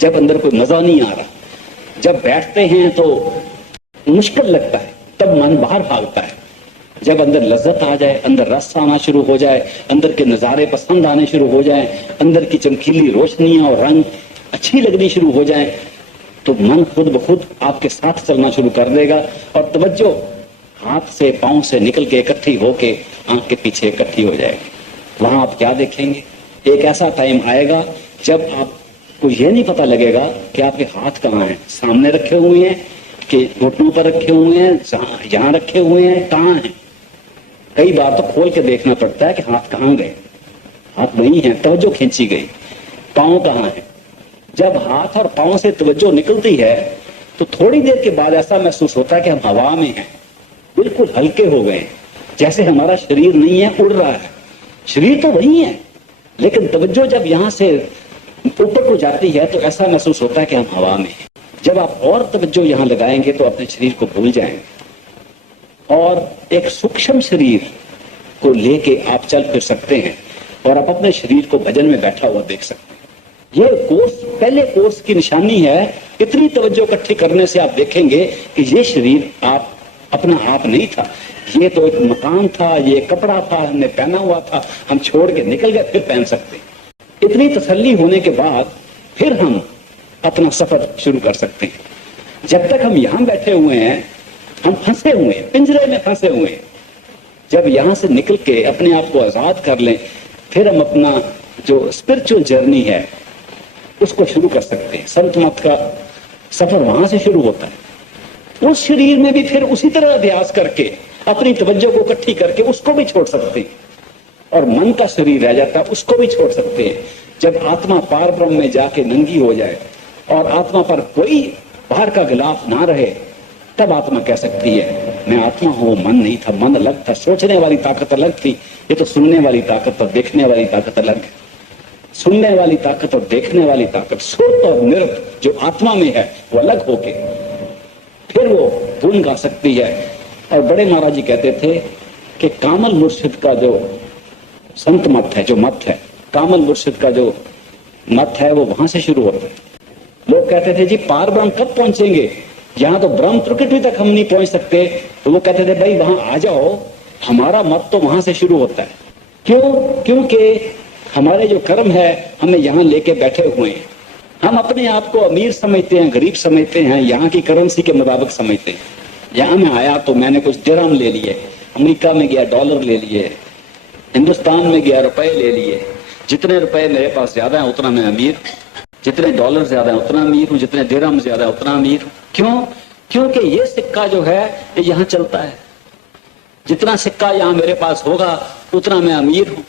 जब अंदर कोई मजा नहीं आ रहा। जब बैठते हैं तो मुश्किल लगता है, तब मन बाहर भागता है। जब अंदर लज्जत आ जाए, अंदर रस आना शुरू हो जाए, अंदर के नजारे पसंद आने शुरू हो जाए, अंदर की चमकीली रोशनियां और रंग अच्छी लगनी शुरू हो जाए, तो मन खुद ब खुद आपके साथ चलना शुरू कर देगा और तवज्जो हाथ से पांव से निकल के इकट्ठी होके आंख के पीछे इकट्ठी हो जाएगी। वहां आप क्या देखेंगे? एक ऐसा टाइम आएगा जब आपको यह नहीं पता लगेगा कि आपके हाथ कहाँ हैं, सामने रखे हुए हैं कि घुटनों पर रखे हुए हैं, यहाँ रखे हुए हैं, कहाँ हैं। कई बार तो खोल के देखना पड़ता है कि हाथ कहाँ गए, हाथ वही है, तवज्जो खींची गई, पांव कहाँ है। जब हाथ और पांव से तवज्जो निकलती है तो थोड़ी देर के बाद ऐसा महसूस होता है कि हम हवा में हैं, बिल्कुल हल्के हो गए, जैसे हमारा शरीर नहीं है, उड़ रहा है। शरीर तो वही है, लेकिन तवज्जो जब यहां से ऊपर को जाती है तो ऐसा महसूस होता है कि हम हवा में हैं। जब आप और तवज्जो यहां लगाएंगे तो अपने शरीर को भूल जाएंगे और एक सूक्ष्म शरीर को लेके आप चल फिर सकते हैं और आप अपने शरीर को भजन में बैठा हुआ देख सकते हैं। ये कोर्स, पहले कोर्स की निशानी है। इतनी तवज्जो इकट्ठी करने से आप देखेंगे कि ये शरीर आप अपना आप नहीं था, ये तो एक मकान था, ये कपड़ा था, हमने पहना हुआ था, हम छोड़ के निकल गए, फिर पहन सकते। इतनी तसल्ली होने के बाद फिर हम अपना सफर शुरू कर सकते हैं। जब तक हम यहां बैठे हुए हैं, हम फंसे हुए हैं, पिंजरे में फंसे हुए हैं। जब यहां से निकल के अपने आप को आजाद कर लें, फिर हम अपना जो स्पिरिचुअल जर्नी है उसको शुरू कर सकते हैं। संत मत का सफर वहां से शुरू होता है। उस शरीर में भी फिर उसी तरह अभ्यास करके अपनी तवज्जो को इकट्ठी करके उसको भी छोड़ सकते हैं और मन का शरीर रह जाता है, उसको भी छोड़ सकते हैं। जब आत्मा पार ब्रह्म में जाके नंगी हो जाए और आत्मा पर कोई बाहर का गिलाफ ना रहे, तब आत्मा कह सकती है मैं आत्मा हूं, मन नहीं था, मन अलग था, सोचने वाली ताकत अलग थी, ये तो सुनने वाली ताकत और देखने वाली ताकत अलग है। सुनने वाली ताकत और देखने वाली ताकत, सुर और नृत्य जो आत्मा में है वो अलग होके फिर वो गुण गा सकती है। और बड़े महाराज जी कहते थे कि कामल मुर्शिद का जो संत मत है, जो मत है, कामल मुर्शिद का जो मत है वो वहां से शुरू होता है। लोग कहते थे जी पार ब्रह्म कब पहुंचेंगे, यहाँ तो ब्रह्म प्रकृति तक हम नहीं पहुंच सकते। तो वो कहते थे भाई वहां आ जाओ, हमारा मत तो वहां से शुरू होता है। क्यों? क्योंकि हमारे जो कर्म है हमें यहाँ लेके बैठे हुए हैं। हम अपने आप को अमीर समझते हैं, गरीब समझते हैं, यहाँ की करेंसी के मुताबिक समझते हैं। यहाँ मैं आया तो मैंने कुछ दिरहम ले लिए, अमेरिका में गया डॉलर ले लिए, हिंदुस्तान में गया रुपए ले लिए। जितने रुपए मेरे पास ज्यादा है उतना मैं अमीर, जितने डॉलर ज्यादा है उतना अमीर हूँ, जितने दिरहम ज्यादा है उतना अमीर हूँ। क्यों? क्योंकि ये सिक्का जो है ये यहाँ चलता है। जितना सिक्का यहाँ मेरे पास होगा उतना मैं अमीर हूँ,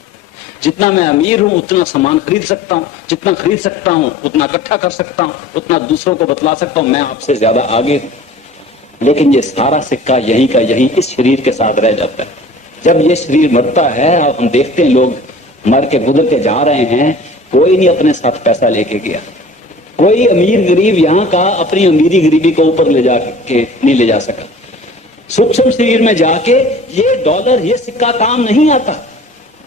जितना मैं अमीर हूं उतना सामान खरीद सकता हूं, जितना खरीद सकता हूं उतना इकट्ठा कर सकता हूं, उतना दूसरों को बतला सकता हूं मैं आपसे ज्यादा आगे हूं। लेकिन ये सारा सिक्का यहीं का यहीं इस शरीर के साथ रह जाता है। जब ये शरीर मरता है, अब हम देखते हैं लोग मर के गुजर के जा रहे हैं, कोई नहीं अपने साथ पैसा लेके गया। कोई अमीर गरीब यहाँ का अपनी अमीरी गरीबी को ऊपर ले जाके नहीं ले जा सका। सूक्ष्म शरीर में जाके ये डॉलर ये सिक्का काम नहीं आता।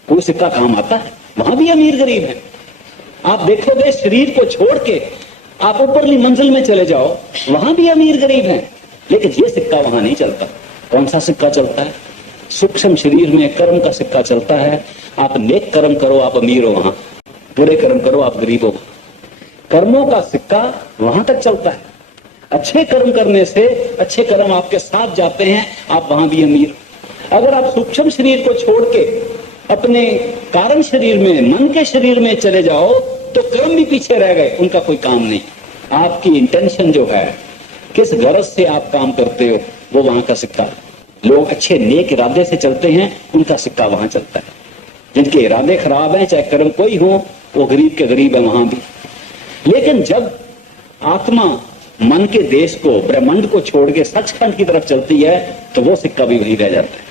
कोई सिक्का काम आता है, वहां भी अमीर गरीब है। आप देखोगे शरीर को छोड़ के आप ऊपरली मंजिल में चले जाओ, वहां भी अमीर गरीब है, लेकिन ये सिक्का वहां नहीं चलता। कौन सा सिक्का चलता है? सूक्ष्म शरीर में कर्म का सिक्का चलता है। आप नेक कर्म करो आप अमीर हो वहां, बुरे कर्म करो आप गरीब हो। कर्मों का सिक्का वहां तक चलता है। अच्छे कर्म करने से अच्छे कर्म आपके साथ जाते हैं, आप वहां भी अमीर। अगर आप सूक्ष्म शरीर को छोड़ के अपने कारण शरीर में, मन के शरीर में चले जाओ तो कर्म भी पीछे रह गए, उनका कोई काम नहीं। आपकी इंटेंशन जो है, किस गरज से आप काम करते हो, वो वहां का सिक्का। लोग अच्छे नेक इरादे से चलते हैं, उनका सिक्का वहां चलता है। जिनके इरादे खराब हैं, चाहे कर्म कोई हो, वो गरीब के गरीब है वहां भी। लेकिन जब आत्मा मन के देश को, ब्रह्मांड को छोड़ के सचखंड की तरफ चलती है, तो वो सिक्का भी वही रह जाता है।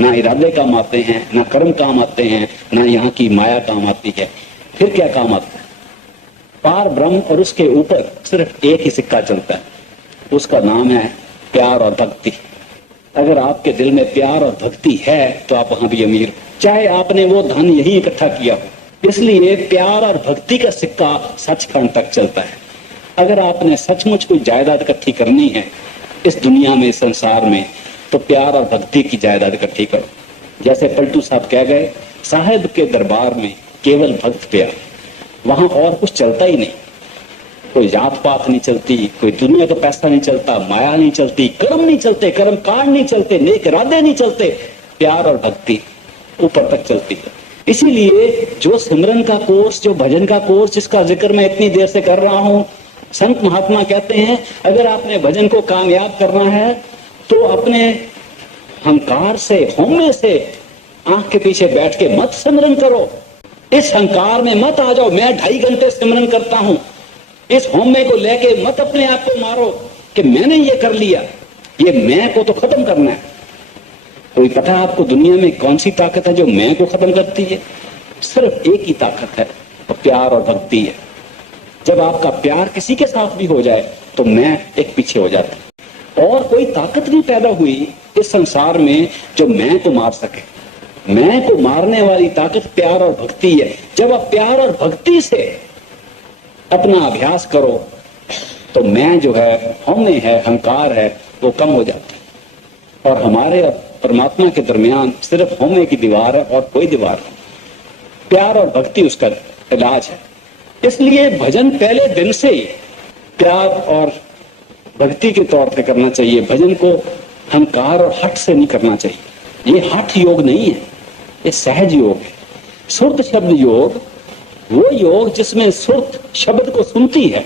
ना इरादे काम आते हैं, ना कर्म काम आते हैं, ना यहाँ की माया काम आती है। फिर क्या काम आता है? पार ब्रह्म और उसके ऊपर सिर्फ एक ही सिक्का चलता है, उसका नाम है प्यार और भक्ति। अगर आपके दिल में प्यार और भक्ति है तो आप वहां भी अमीर हो, चाहे आपने वो धन यही इकट्ठा किया हो। इसलिए प्यार और भक्ति का सिक्का सचखंड तक चलता है। अगर आपने सचमुच कोई जायदाद इकट्ठी करनी है इस दुनिया में, इस संसार में, तो प्यार और भक्ति की जायदाद इकट्ठी करो। जैसे पलटू साहब कह गए, साहेब के दरबार में केवल भक्त प्यार, वहां और कुछ चलता ही नहीं। कोई जात पात नहीं चलती, कोई दुनिया का पैसा नहीं चलता, माया नहीं चलती, कर्म नहीं चलते, कर्म कांड नहीं चलते, नेक इरादे नहीं चलते, प्यार और भक्ति ऊपर तक चलती है। इसीलिए जो सिमरन का कोर्स, जो भजन का कोर्स, जिसका जिक्र मैं इतनी देर से कर रहा हूं, संत महात्मा कहते हैं अगर आपने भजन को कामयाब करना है तो अपने अहंकार से, हौमे से आंख के पीछे बैठ के मत सिमरन करो। इस अहंकार में मत आ जाओ, मैं 2.5 घंटे सिमरन करता हूं, इस हौमे को लेके मत अपने आप को मारो कि मैंने ये कर लिया। ये मैं को तो खत्म करना है। कोई पता है आपको दुनिया में कौन सी ताकत है जो मैं को खत्म करती है? सिर्फ एक ही ताकत है, और प्यार और भक्ति है। जब आपका प्यार किसी के साथ भी हो जाए तो मैं एक पीछे हो जाता है। और कोई ताकत नहीं पैदा हुई इस संसार में जो मैं को मार सके। मैं को मारने वाली ताकत प्यार और भक्ति है। जब आप प्यार और भक्ति से अपना अभ्यास करो तो मैं जो है, हमें है, अहंकार है, वो कम हो जाती है। और हमारे और परमात्मा के दरमियान सिर्फ हमें की दीवार है और कोई दीवार नहीं। प्यार और भक्ति उसका इलाज है। इसलिए भजन पहले दिन से ही प्यार और भक्ति के तौर पे करना चाहिए। भजन को अहंकार और हठ से नहीं करना चाहिए। ये हठ योग नहीं है, ये सहज योग है। सुरत शब्द योग, वो योग जिसमें सुरत शब्द को सुनती है,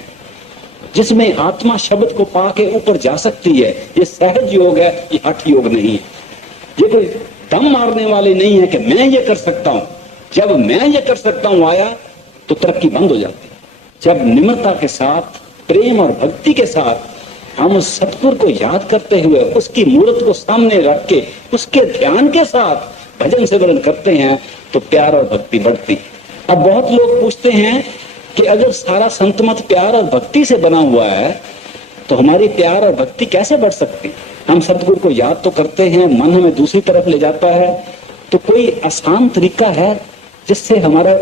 जिसमें आत्मा शब्द को पाके ऊपर जा सकती है, ये सहज योग है, ये हठ योग नहीं है। ये कोई दम मारने वाले नहीं है कि मैं ये कर सकता हूं। जब मैं ये कर सकता हूं आया तो तरक्की बंद हो जाती है। जब निम्रता के साथ, प्रेम और भक्ति के साथ हम उस सतगुर को याद करते हुए, उसकी मूर्त को सामने रख के, उसके ध्यान के साथ भजन सिमरन करते हैं तो प्यार और भक्ति बढ़ती है। अब बहुत लोग पूछते हैं कि अगर सारा संत मत प्यार और भक्ति से बना हुआ है तो हमारी प्यार और भक्ति कैसे बढ़ सकती? हम सतगुरु को याद तो करते हैं, मन हमें दूसरी तरफ ले जाता है, तो कोई आसान तरीका है जिससे हमारा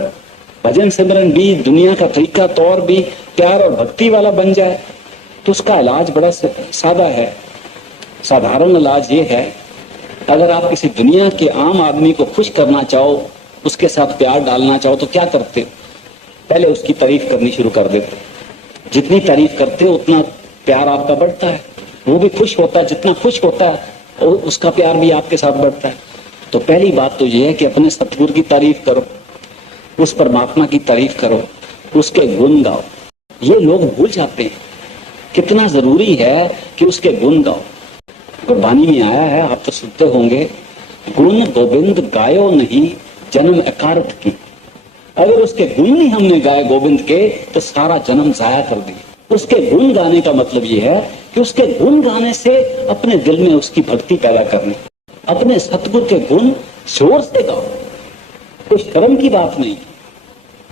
भजन सिमरन भी, दुनिया का तरीका तौर भी प्यार और भक्ति वाला बन जाए? तो उसका इलाज बड़ा सादा है। साधारण इलाज ये है, अगर आप किसी दुनिया के आम आदमी को खुश करना चाहो, उसके साथ प्यार डालना चाहो तो क्या करते हो? पहले उसकी तारीफ करनी शुरू कर देते। जितनी तारीफ करते हो उतना प्यार आपका बढ़ता है, वो भी खुश होता है। जितना खुश होता है और उसका प्यार भी आपके साथ बढ़ता है। तो पहली बात तो ये है कि अपने सतगुरु की तारीफ करो, उस परमात्मा की तारीफ करो, उसके गुण गाओ। ये लोग भूल जाते हैं कितना जरूरी है कि उसके गुण गाओ। गुरबानी में आया है, आप तो सुनते होंगे, गुण गोविंद गायो नहीं जन्म अकारत की। अगर उसके गुण नहीं हमने गाए गोविंद के तो सारा जन्म जाया कर दिया। उसके गुण गाने का मतलब ये है कि उसके गुण गाने से अपने दिल में उसकी भक्ति पैदा करनी। अपने सतगुरु के गुण जोर से गाओ, कोई शर्म की बात नहीं।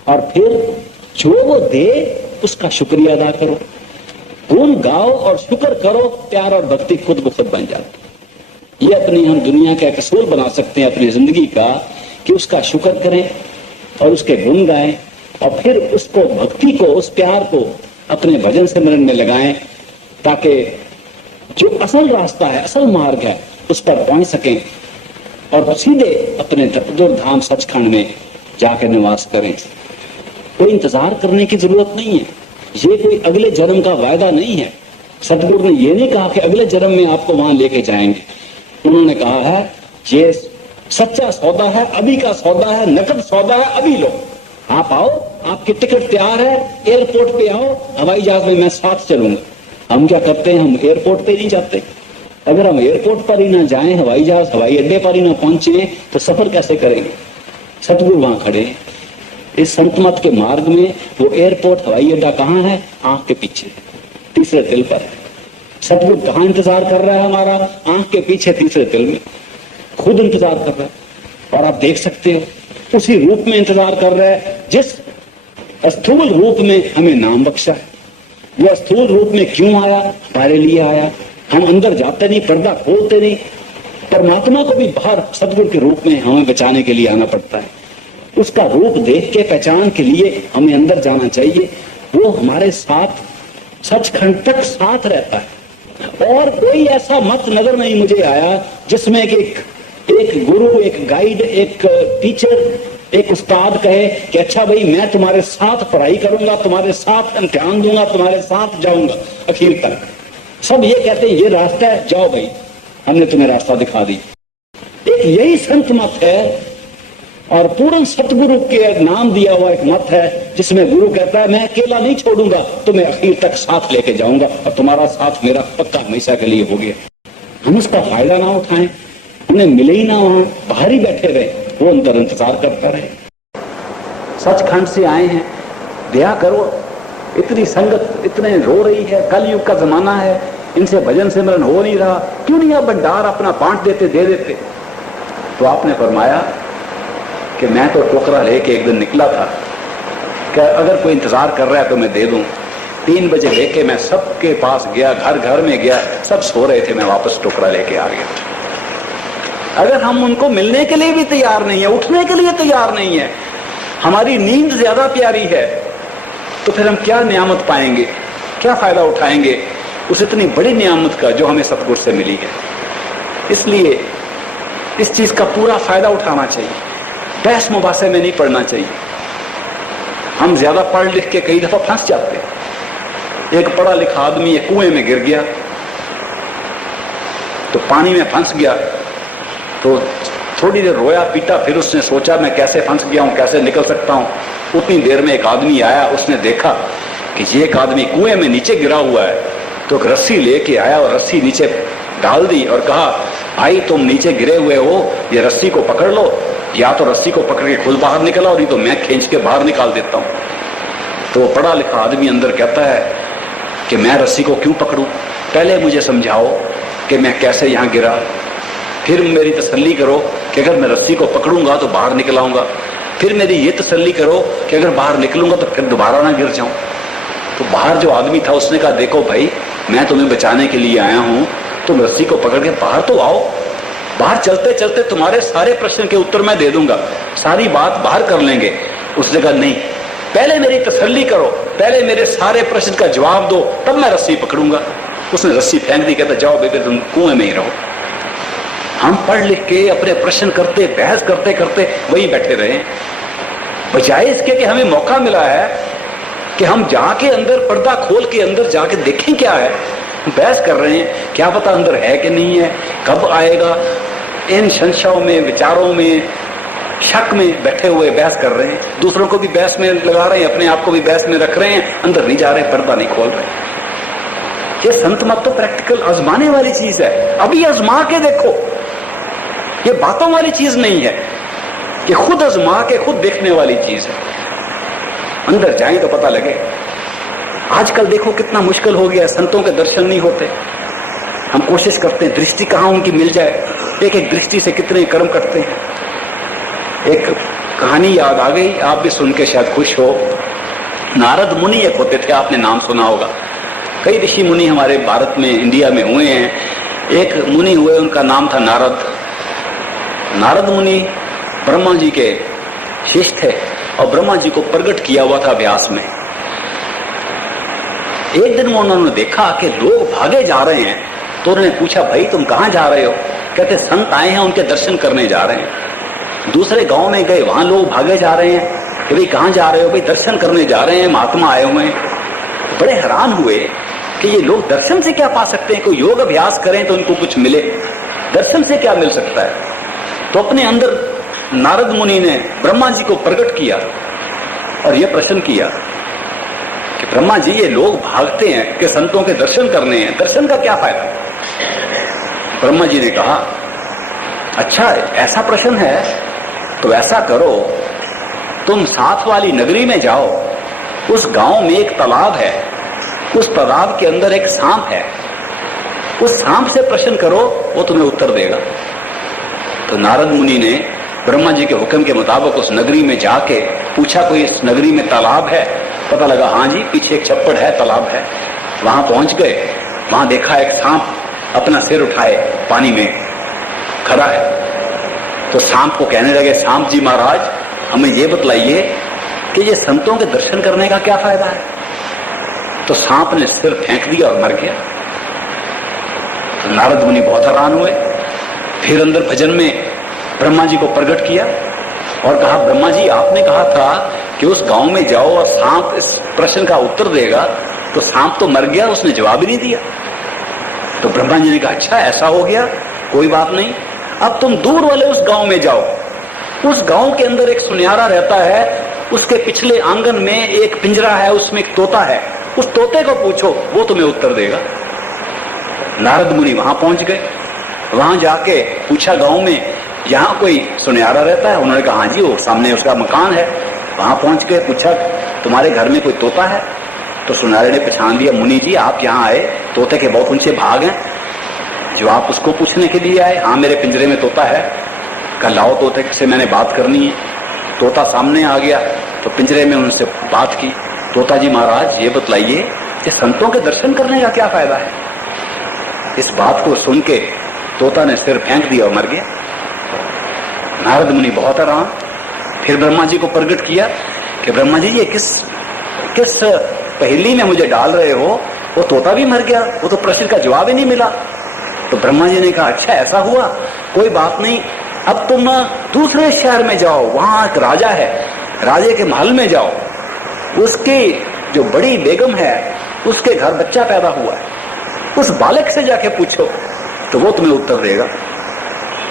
और फिर जो वो दे उसका शुक्रिया अदा करो। गुण गाओ और शुक्र करो, प्यार और भक्ति खुद ब खुद बन जाती। ये अपनी हम दुनिया का एक असूल बना सकते हैं अपनी जिंदगी का, कि उसका शुक्र करें और उसके गुण गाएं, और फिर उसको, भक्ति को, उस प्यार को अपने भजन सिमरन में लगाएं, ताकि जो असल रास्ता है, असल मार्ग है, उस पर पहुंच सकें और सीधे अपने धाम सचखंड में जाकर निवास करें। कोई इंतजार करने की जरूरत नहीं है। ये कोई अगले जन्म का वायदा नहीं है। सतगुरु ने ये नहीं कहा कि अगले जन्म में आपको वहां लेके जाएंगे। उन्होंने कहा है ये सच्चा सौदा है, अभी का सौदा है, नकद सौदा है, अभी लो। आप आओ, आपकी टिकट तैयार है, एयरपोर्ट पे आओ, हवाई जहाज में मैं साथ चलूंगा। हम क्या करते हैं, हम एयरपोर्ट पे नहीं जाते। अगर हम एयरपोर्ट पर ही ना जाएं, हवाई जहाज, हवाई अड्डे पर ही ना पहुंचे तो सफर कैसे करेंगे? सतगुरु वहां खड़े हैं। इस संत मत के मार्ग में वो एयरपोर्ट, हवाई अड्डा कहाँ है? आंख के पीछे, तीसरे तिल पर। सतगुरु कहाँ इंतजार कर रहा है हमारा? आंख के पीछे, तीसरे तिल में खुद इंतजार कर रहा है। और आप देख सकते हो उसी रूप में इंतजार कर रहा है जिस स्थूल रूप में हमें नाम बख्शा है। वो स्थूल रूप में क्यों आया? हमारे लिए आया। हम अंदर जाते नहीं, पर्दा खोलते नहीं। परमात्मा को भी बाहर सतगुरु के रूप में हमें बचाने के लिए आना पड़ता है। उसका रूप देख के, पहचान के लिए हमें अंदर जाना चाहिए। वो हमारे साथ सचखंड तक साथ रहता है। और कोई ऐसा मत नजर नहीं मुझे आया जिसमें कि एक गुरु, एक गाइड, एक टीचर, एक उस्ताद कहे कि अच्छा भाई मैं तुम्हारे साथ पढ़ाई करूंगा, तुम्हारे साथ इम्तिहान दूंगा, तुम्हारे साथ जाऊंगा आखिर तक। सब ये कहते हैं ये रास्ता है, जाओ भाई हमने तुम्हें रास्ता दिखा दी। एक यही संत मत है और पूर्ण सतगुरु के नाम दिया हुआ एक मत है जिसमें गुरु कहता है मैं अकेला नहीं छोड़ूंगा, तुम्हें आखिर तक साथ लेके जाऊंगा और तुम्हारा साथ मेरा पक्का हमेशा के लिए हो गया। हम उसका फायदा ना उठाएं, उन्हें मिले ही ना, वहां बाहर ही बैठे रहे, वो अंदर इंतजार करता रहे। सचखंड से आए हैं, दया करो, इतनी संगत इतने रो रही है, कलयुग का जमाना है, इनसे भजन सिमरन हो नहीं रहा, क्यों नहीं आप भंडार अपना बांट देते, दे देते। तो आपने फरमाया कि मैं तो टोकरा लेके एक दिन निकला था कि अगर कोई इंतजार कर रहा है तो मैं दे दूं। 3 बजे लेके मैं सबके पास गया, घर घर में गया, सब सो रहे थे, मैं वापस टोकरा लेके आ गया। अगर हम उनको मिलने के लिए भी तैयार नहीं है, उठने के लिए तैयार नहीं है, हमारी नींद ज्यादा प्यारी है, तो फिर हम क्या नियामत पाएंगे, क्या फायदा उठाएंगे उस इतनी बड़ी नियामत का जो हमें सतगुरु से मिली है। इसलिए इस चीज का पूरा फायदा उठाना चाहिए, बहस मुबासे में नहीं पढ़ना चाहिए। हम ज्यादा पढ़ लिख के कई दफा फंस जाते हैं। एक पढ़ा लिखा आदमी एक कुएं में गिर गया, तो पानी में फंस गया, तो थोड़ी देर रोया पीटा, फिर उसने सोचा मैं कैसे फंस गया हूं, कैसे निकल सकता हूं। उतनी देर में एक आदमी आया, उसने देखा कि ये एक आदमी कुएं में नीचे गिरा हुआ है, तो एक रस्सी लेके आया और रस्सी नीचे डाल दी और कहा भाई तुम नीचे गिरे हुए हो, ये रस्सी को पकड़ लो, या तो रस्सी को पकड़ के खुद बाहर निकला और नहीं तो मैं खींच के बाहर निकाल देता हूं। तो पढ़ा लिखा आदमी अंदर कहता है कि मैं रस्सी को क्यों पकड़ूं, पहले मुझे समझाओ कि मैं कैसे यहां गिरा, फिर मेरी तसल्ली करो कि अगर मैं रस्सी को पकड़ूंगा तो बाहर निकल आऊंगा, फिर मेरी ये तसल्ली करो कि अगर बाहर निकलूंगा तो फिर दोबारा ना गिर जाऊं। तो बाहर जो आदमी था उसने कहा देखो भाई मैं तुम्हें बचाने के लिए आया हूं, तुम रस्सी को पकड़ के बाहर तो आओ, बाहर चलते चलते तुम्हारे सारे प्रश्न के उत्तर मैं दे दूंगा, सारी बात बाहर कर लेंगे। उसने कहा नहीं, पहले मेरी तसल्ली करो, पहले मेरे सारे प्रश्न का जवाब दो, तब मैं रस्सी पकड़ूंगा। उसने रस्सी फेंक दी, कहता जाओ बेटे तुम कुएं में ही रहो। हम पढ़ लिख के अपने प्रश्न करते, बहस करते करते वही बैठे रहे, बजाय इसके कि हमें मौका मिला है कि हम जाके अंदर पर्दा खोल के अंदर जाके देखें क्या है। बहस कर रहे हैं, क्या पता अंदर है कि नहीं है, कब आएगा, इन संशयों में, विचारों में, शक में बैठे हुए बहस कर रहे हैं, दूसरों को भी बहस में लगा रहे हैं, अपने आप को भी बहस में रख रहे हैं, अंदर नहीं जा रहे, पर्दा नहीं खोल रहे। ये संत मत तो प्रैक्टिकल आजमाने वाली चीज है, अभी आजमा के देखो, ये बातों वाली चीज नहीं है, ये खुद आजमा के खुद देखने वाली चीज है। अंदर जाए तो पता लगे। आजकल देखो कितना मुश्किल हो गया, संतों के दर्शन नहीं होते, हम कोशिश करते हैं दृष्टि कहां उनकी मिल जाए, एक एक दृष्टि से कितने कर्म करते हैं। एक कहानी याद आ गई, आप भी सुन के शायद खुश हो। नारद मुनि एक होते थे, आपने नाम सुना होगा, कई ऋषि मुनि हमारे भारत में, इंडिया में हुए हैं। एक मुनि हुए, उनका नाम था नारद। नारद मुनि ब्रह्मा जी के शिष्य थे और ब्रह्मा जी को प्रकट किया हुआ था व्यास में। एक दिन उन्होंने देखा कि लोग भागे जा रहे हैं, तो उन्होंने पूछा भाई तुम कहां जा रहे हो, कहते संत आए हैं, उनके दर्शन करने जा रहे हैं। दूसरे गांव में गए, वहां लोग भागे जा रहे हैं कि भाई कहां जा रहे हो, भाई दर्शन करने जा रहे हैं, महात्मा आए हुए हैं। बड़े हैरान हुए कि ये लोग दर्शन से क्या पा सकते हैं, कोई योग अभ्यास करें तो उनको कुछ मिले, दर्शन से क्या मिल सकता है। तो अपने अंदर नारद मुनि ने ब्रह्मा जी को प्रकट किया और यह प्रश्न किया कि ब्रह्मा जी ये लोग भागते हैं कि संतों के दर्शन करने हैं, दर्शन का क्या फायदा। ब्रह्मा जी ने कहा अच्छा ऐसा प्रश्न है तो ऐसा करो, तुम साथ वाली नगरी में जाओ, उस गांव में एक तालाब है, उस तालाब के अंदर एक सांप है, उस सांप से प्रश्न करो, वो तुम्हें उत्तर देगा। तो नारद मुनि ने ब्रह्मा जी के हुक्म के मुताबिक उस नगरी में जाके पूछा कोई इस नगरी में तालाब है, पता लगा हाँ जी पीछे एक छप्पड़ है, तालाब है। वहां पहुंच गए, वहां देखा एक सांप अपना सिर उठाए पानी में खड़ा है। तो सांप को कहने लगे सांप जी महाराज हमें ये बतलाइए कि ये संतों के दर्शन करने का क्या फायदा है। तो सांप ने सिर फेंक दिया और मर गया। तो नारद मुनि बहुत हैरान हुए। फिर अंदर भजन में ब्रह्मा जी को प्रकट किया और कहा, ब्रह्मा जी आपने कहा था कि उस गांव में जाओ और सांप इस प्रश्न का उत्तर देगा, तो सांप तो मर गया, उसने जवाब ही नहीं दिया। तो ब्रह्मा जी ने कहा, अच्छा ऐसा हो गया, कोई बात नहीं, अब तुम दूर वाले उस गांव में जाओ। उस गांव के अंदर एक सुनियारा रहता है, उसके पिछले आंगन में एक पिंजरा है, उसमें एक तोता है, उस तोते को पूछो, वो तुम्हें उत्तर देगा। नारद मुनि वहां पहुंच गए। वहां जाके पूछा गांव में यहाँ कोई सुनियारा रहता है? उन्होंने कहा हाँ जी, वो सामने उसका मकान है। वहां पहुंच के पूछा, तुम्हारे घर में कोई तोता है? तो सुनियारे ने पहचान दिया, मुनि जी आप यहाँ आए, तोते के बहुत ऊंचे भाग हैं जो आप उसको पूछने के लिए आए। हाँ मेरे पिंजरे में तोता है। कल लाओ, तोते से मैंने बात करनी है। तोता सामने आ गया तो पिंजरे में उनसे बात की। तोता जी महाराज ये बतलाइए कि संतों के दर्शन करने का क्या फायदा है? इस बात को सुन के तोता ने सिर फेंक दिया और मर गया। नारद मुनि बहुत हैरान। फिर ब्रह्मा जी को प्रकट किया कि ब्रह्मा जी ये किस पहेली में मुझे डाल रहे हो? वो तोता भी मर गया, वो तो प्रश्न का जवाब ही नहीं मिला। तो ब्रह्मा जी ने कहा, अच्छा ऐसा हुआ, कोई बात नहीं, अब तुम दूसरे शहर में जाओ, वहां एक राजा है, राजे के महल में जाओ, उसकी जो बड़ी बेगम है उसके घर बच्चा पैदा हुआ है, उस बालक से जाके पूछो तो वो तुम्हें उत्तर देगा।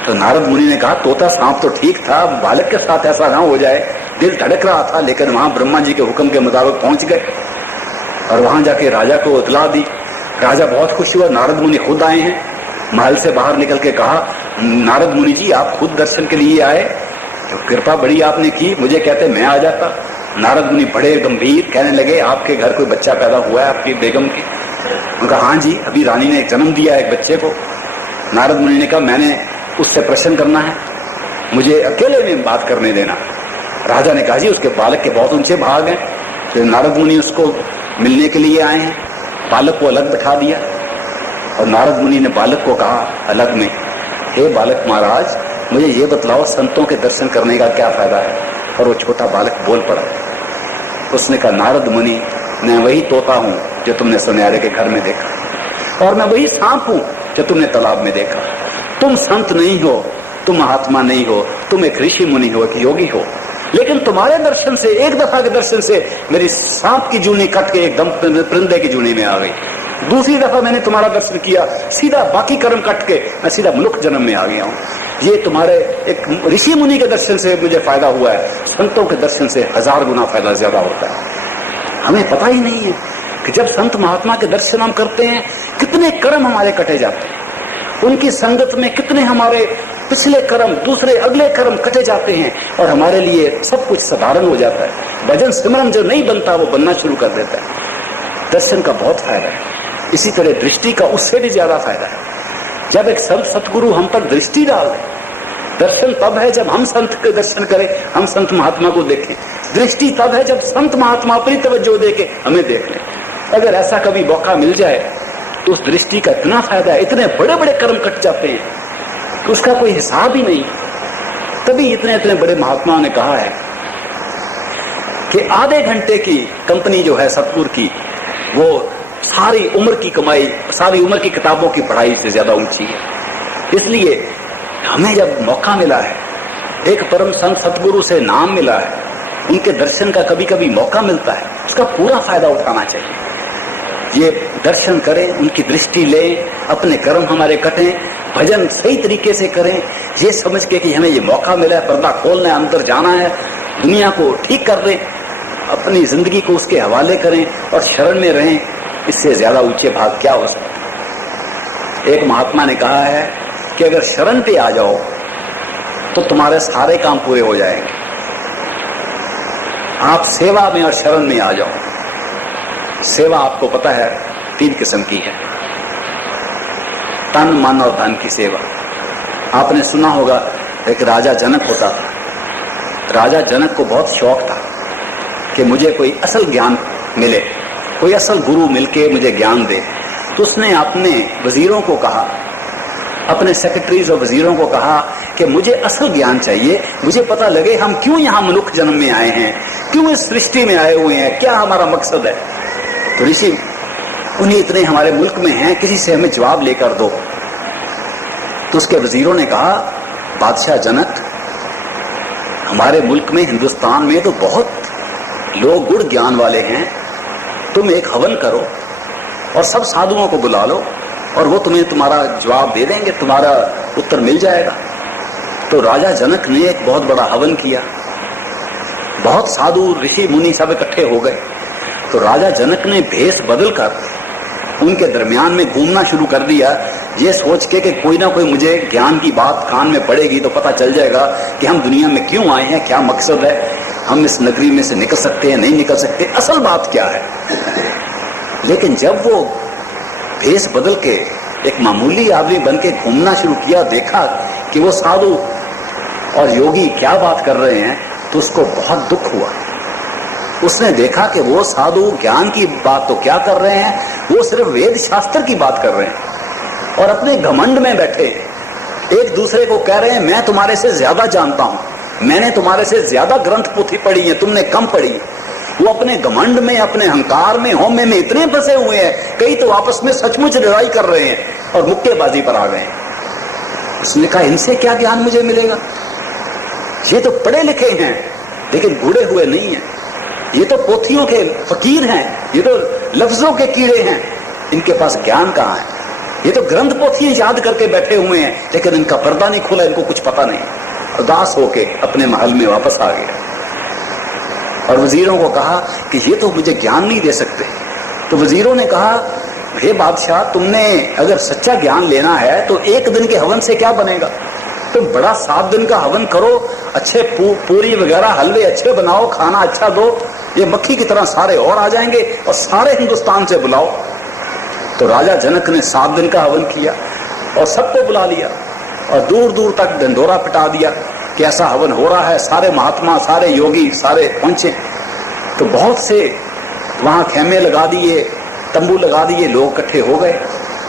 तो नारद मुनि ने कहा, तोता सांप तो ठीक था, बालक के साथ ऐसा ना हो जाए। दिल धड़क रहा था, लेकिन वहां ब्रह्मा जी के हुक्म के मुताबिक पहुंच गए और वहां जाके राजा को इतला दी। राजा बहुत खुश हुआ। नारद मुनि खुद आए हैं। महल से बाहर निकल के कहा, नारद मुनि जी आप खुद दर्शन के लिए आए, तो कृपा बड़ी आपने की, मुझे कहते मैं आ जाता। नारद मुनि बड़े गंभीर कहने लगे, आपके घर कोई बच्चा पैदा हुआ है आपकी बेगम की? उनका हाँ जी, अभी रानी ने जन्म दिया एक बच्चे को। नारद मुनि ने कहा, मैंने उससे प्रश्न करना है, मुझे अकेले में बात करने देना। राजा ने कहा, जी उसके बालक के बहुत ऊंचे भाग हैं। फिर नारद मुनि उसको मिलने के लिए आए हैं। बालक को अलग बैठा दिया और नारद मुनि ने बालक को कहा अलग में, हे बालक महाराज मुझे ये बतलाओ संतों के दर्शन करने का क्या फायदा है? और वो छोटा बालक बोल पड़ा। उसने कहा, नारद मुनि मैं वही तोता हूं जो तुमने सुनियारे के घर में देखा, और मैं वही सांप हूं जो तुमने तालाब में देखा। तुम संत नहीं हो, तुम महात्मा नहीं हो, तुम एक ऋषि मुनि हो, एक योगी हो, लेकिन तुम्हारे दर्शन से, एक दफा के दर्शन से मेरी सांप की जूनी कट के एकदम परिंदे की जूनी में आ गई। दूसरी दफा मैंने तुम्हारा दर्शन किया, सीधा बाकी कर्म कट के मैं सीधा मनुष्य जन्म में आ गया हूँ। ये तुम्हारे एक ऋषि मुनि के दर्शन से मुझे फायदा हुआ है, संतों के दर्शन से 1000 गुना फायदा ज्यादा होता है। हमें पता ही नहीं है कि जब संत महात्मा के दर्शन हम करते हैं कितने कर्म हमारे कटे जाते हैं, उनकी संगत में कितने हमारे पिछले कर्म, दूसरे अगले कर्म कटे जाते हैं और हमारे लिए सब कुछ साधारण हो जाता है। भजन सिमरन जो नहीं बनता वो बनना शुरू कर देता है। दर्शन का बहुत फायदा है। इसी तरह दृष्टि का उससे भी ज्यादा फायदा है। जब एक संत सतगुरु हम पर दृष्टि डाल दे, दर्शन तब है जब हम संत के दर्शन करें, हम संत महात्मा को देखें। दृष्टि तब है जब संत महात्मा अपनी तवज्जो देके हमें देख लें। अगर ऐसा कभी मौका मिल जाए तो उस दृष्टि का इतना फायदा है, इतने बड़े बड़े कर्म कट जाते हैं कि उसका कोई हिसाब ही नहीं। तभी इतने इतने बड़े महात्माओं ने कहा है कि आधे घंटे की कंपनी जो है सतगुरु की, वो सारी उम्र की कमाई, सारी उम्र की किताबों की पढ़ाई से ज्यादा ऊंची है। इसलिए हमें जब मौका मिला है, एक परम संत सतगुरु से नाम मिला है, उनके दर्शन का कभी कभी मौका मिलता है, उसका पूरा फायदा उठाना चाहिए। ये दर्शन करें, उनकी दृष्टि लें, अपने कर्म हमारे कटें, भजन सही तरीके से करें, ये समझ के कि हमें ये मौका मिला है, पर्दा खोलना है, अंदर जाना है, दुनिया को ठीक कर दें, अपनी जिंदगी को उसके हवाले करें और शरण में रहें। इससे ज्यादा ऊंचे भाग क्या हो सकते। एक महात्मा ने कहा है कि अगर शरण पे आ जाओ तो तुम्हारे सारे काम पूरे हो जाएंगे। आप सेवा में और शरण में आ जाओ। सेवा आपको पता है 3 किस्म की है, तन मन और धन की सेवा। आपने सुना होगा एक राजा जनक होता था। राजा जनक को बहुत शौक था कि मुझे कोई असल ज्ञान मिले, कोई असल गुरु मिलके मुझे ज्ञान दे। तो उसने अपने वजीरों को कहा, अपने सेक्रेटरीज और वजीरों को कहा कि मुझे असल ज्ञान चाहिए, मुझे पता लगे हम क्यों यहाँ मनुष्य जन्म में आए हैं, क्यों इस सृष्टि में आए हुए हैं, क्या हमारा मकसद है। तो ऋषि उन्हीं इतने हमारे मुल्क में हैं, किसी से हमें जवाब लेकर दो। तो उसके वजीरों ने कहा, बादशाह जनक, हमारे मुल्क में, हिंदुस्तान में तो बहुत लोग गुण ज्ञान वाले हैं, तुम एक हवन करो और सब साधुओं को बुला लो और वो तुम्हें तुम्हारा जवाब दे देंगे, तुम्हारा उत्तर मिल जाएगा। तो राजा जनक ने एक बहुत बड़ा हवन किया, बहुत साधु ऋषि मुनि सब इकट्ठे हो गए। तो राजा जनक ने भेष बदलकर उनके दरमियान में घूमना शुरू कर दिया, ये सोच के कि कोई ना कोई मुझे ज्ञान की बात कान में पड़ेगी तो पता चल जाएगा कि हम दुनिया में क्यों आए हैं, क्या मकसद है, हम इस नगरी में से निकल सकते हैं नहीं निकल सकते, असल बात क्या है। लेकिन जब वो भेष बदल के एक मामूली आदमी बन के घूमना शुरू किया, देखा कि वो साधु और योगी क्या बात कर रहे हैं, तो उसको बहुत दुख हुआ। उसने देखा कि वो साधु ज्ञान की बात तो क्या कर रहे हैं, वो सिर्फ वेद शास्त्र की बात कर रहे हैं और अपने घमंड में बैठे एक दूसरे को कह रहे हैं, मैं तुम्हारे से ज्यादा जानता हूं, मैंने तुम्हारे से ज्यादा ग्रंथ पोथी पढ़ी है, तुमने कम पढ़ी। वो अपने घमंड में, अपने अहंकार में, होमे में इतने फंसे हुए हैं, कई तो आपस में सचमुच लड़ाई कर रहे हैं और मुक्केबाजी पर आ गए हैं। उसने कहा, इनसे क्या ज्ञान मुझे मिलेगा, ये तो पढ़े लिखे हैं लेकिन गुड़े हुए नहीं हैं, ये तो पोथियों के फकीर हैं, ये तो लफ्जों के कीड़े हैं, इनके पास ज्ञान कहाँ है, ये तो ग्रंथ पोथियां याद करके बैठे हुए हैं लेकिन इनका पर्दा नहीं खुला, इनको कुछ पता नहीं। उदास होके अपने महल में वापस आ गया और वजीरों को कहा कि ये तो मुझे ज्ञान नहीं दे सकते। तो वजीरों ने कहा, हे बादशाह, तुमने अगर सच्चा ज्ञान लेना है तो एक दिन के हवन से क्या बनेगा, तुम बड़ा 7 दिन का हवन करो, अच्छे पूरी वगैरह हलवे अच्छे बनाओ, खाना अच्छा दो, ये मक्खी की तरह सारे और आ जाएंगे और सारे हिंदुस्तान से बुलाओ। तो राजा जनक ने 7 दिन का हवन किया और सबको बुला लिया और दूर दूर तक ढंढोरा पिटा दिया कि ऐसा हवन हो रहा है। सारे महात्मा, सारे योगी, सारे पहुंचे। तो बहुत से वहां खेमे लगा दिए, तंबू लगा दिए, लोग इकट्ठे हो गए,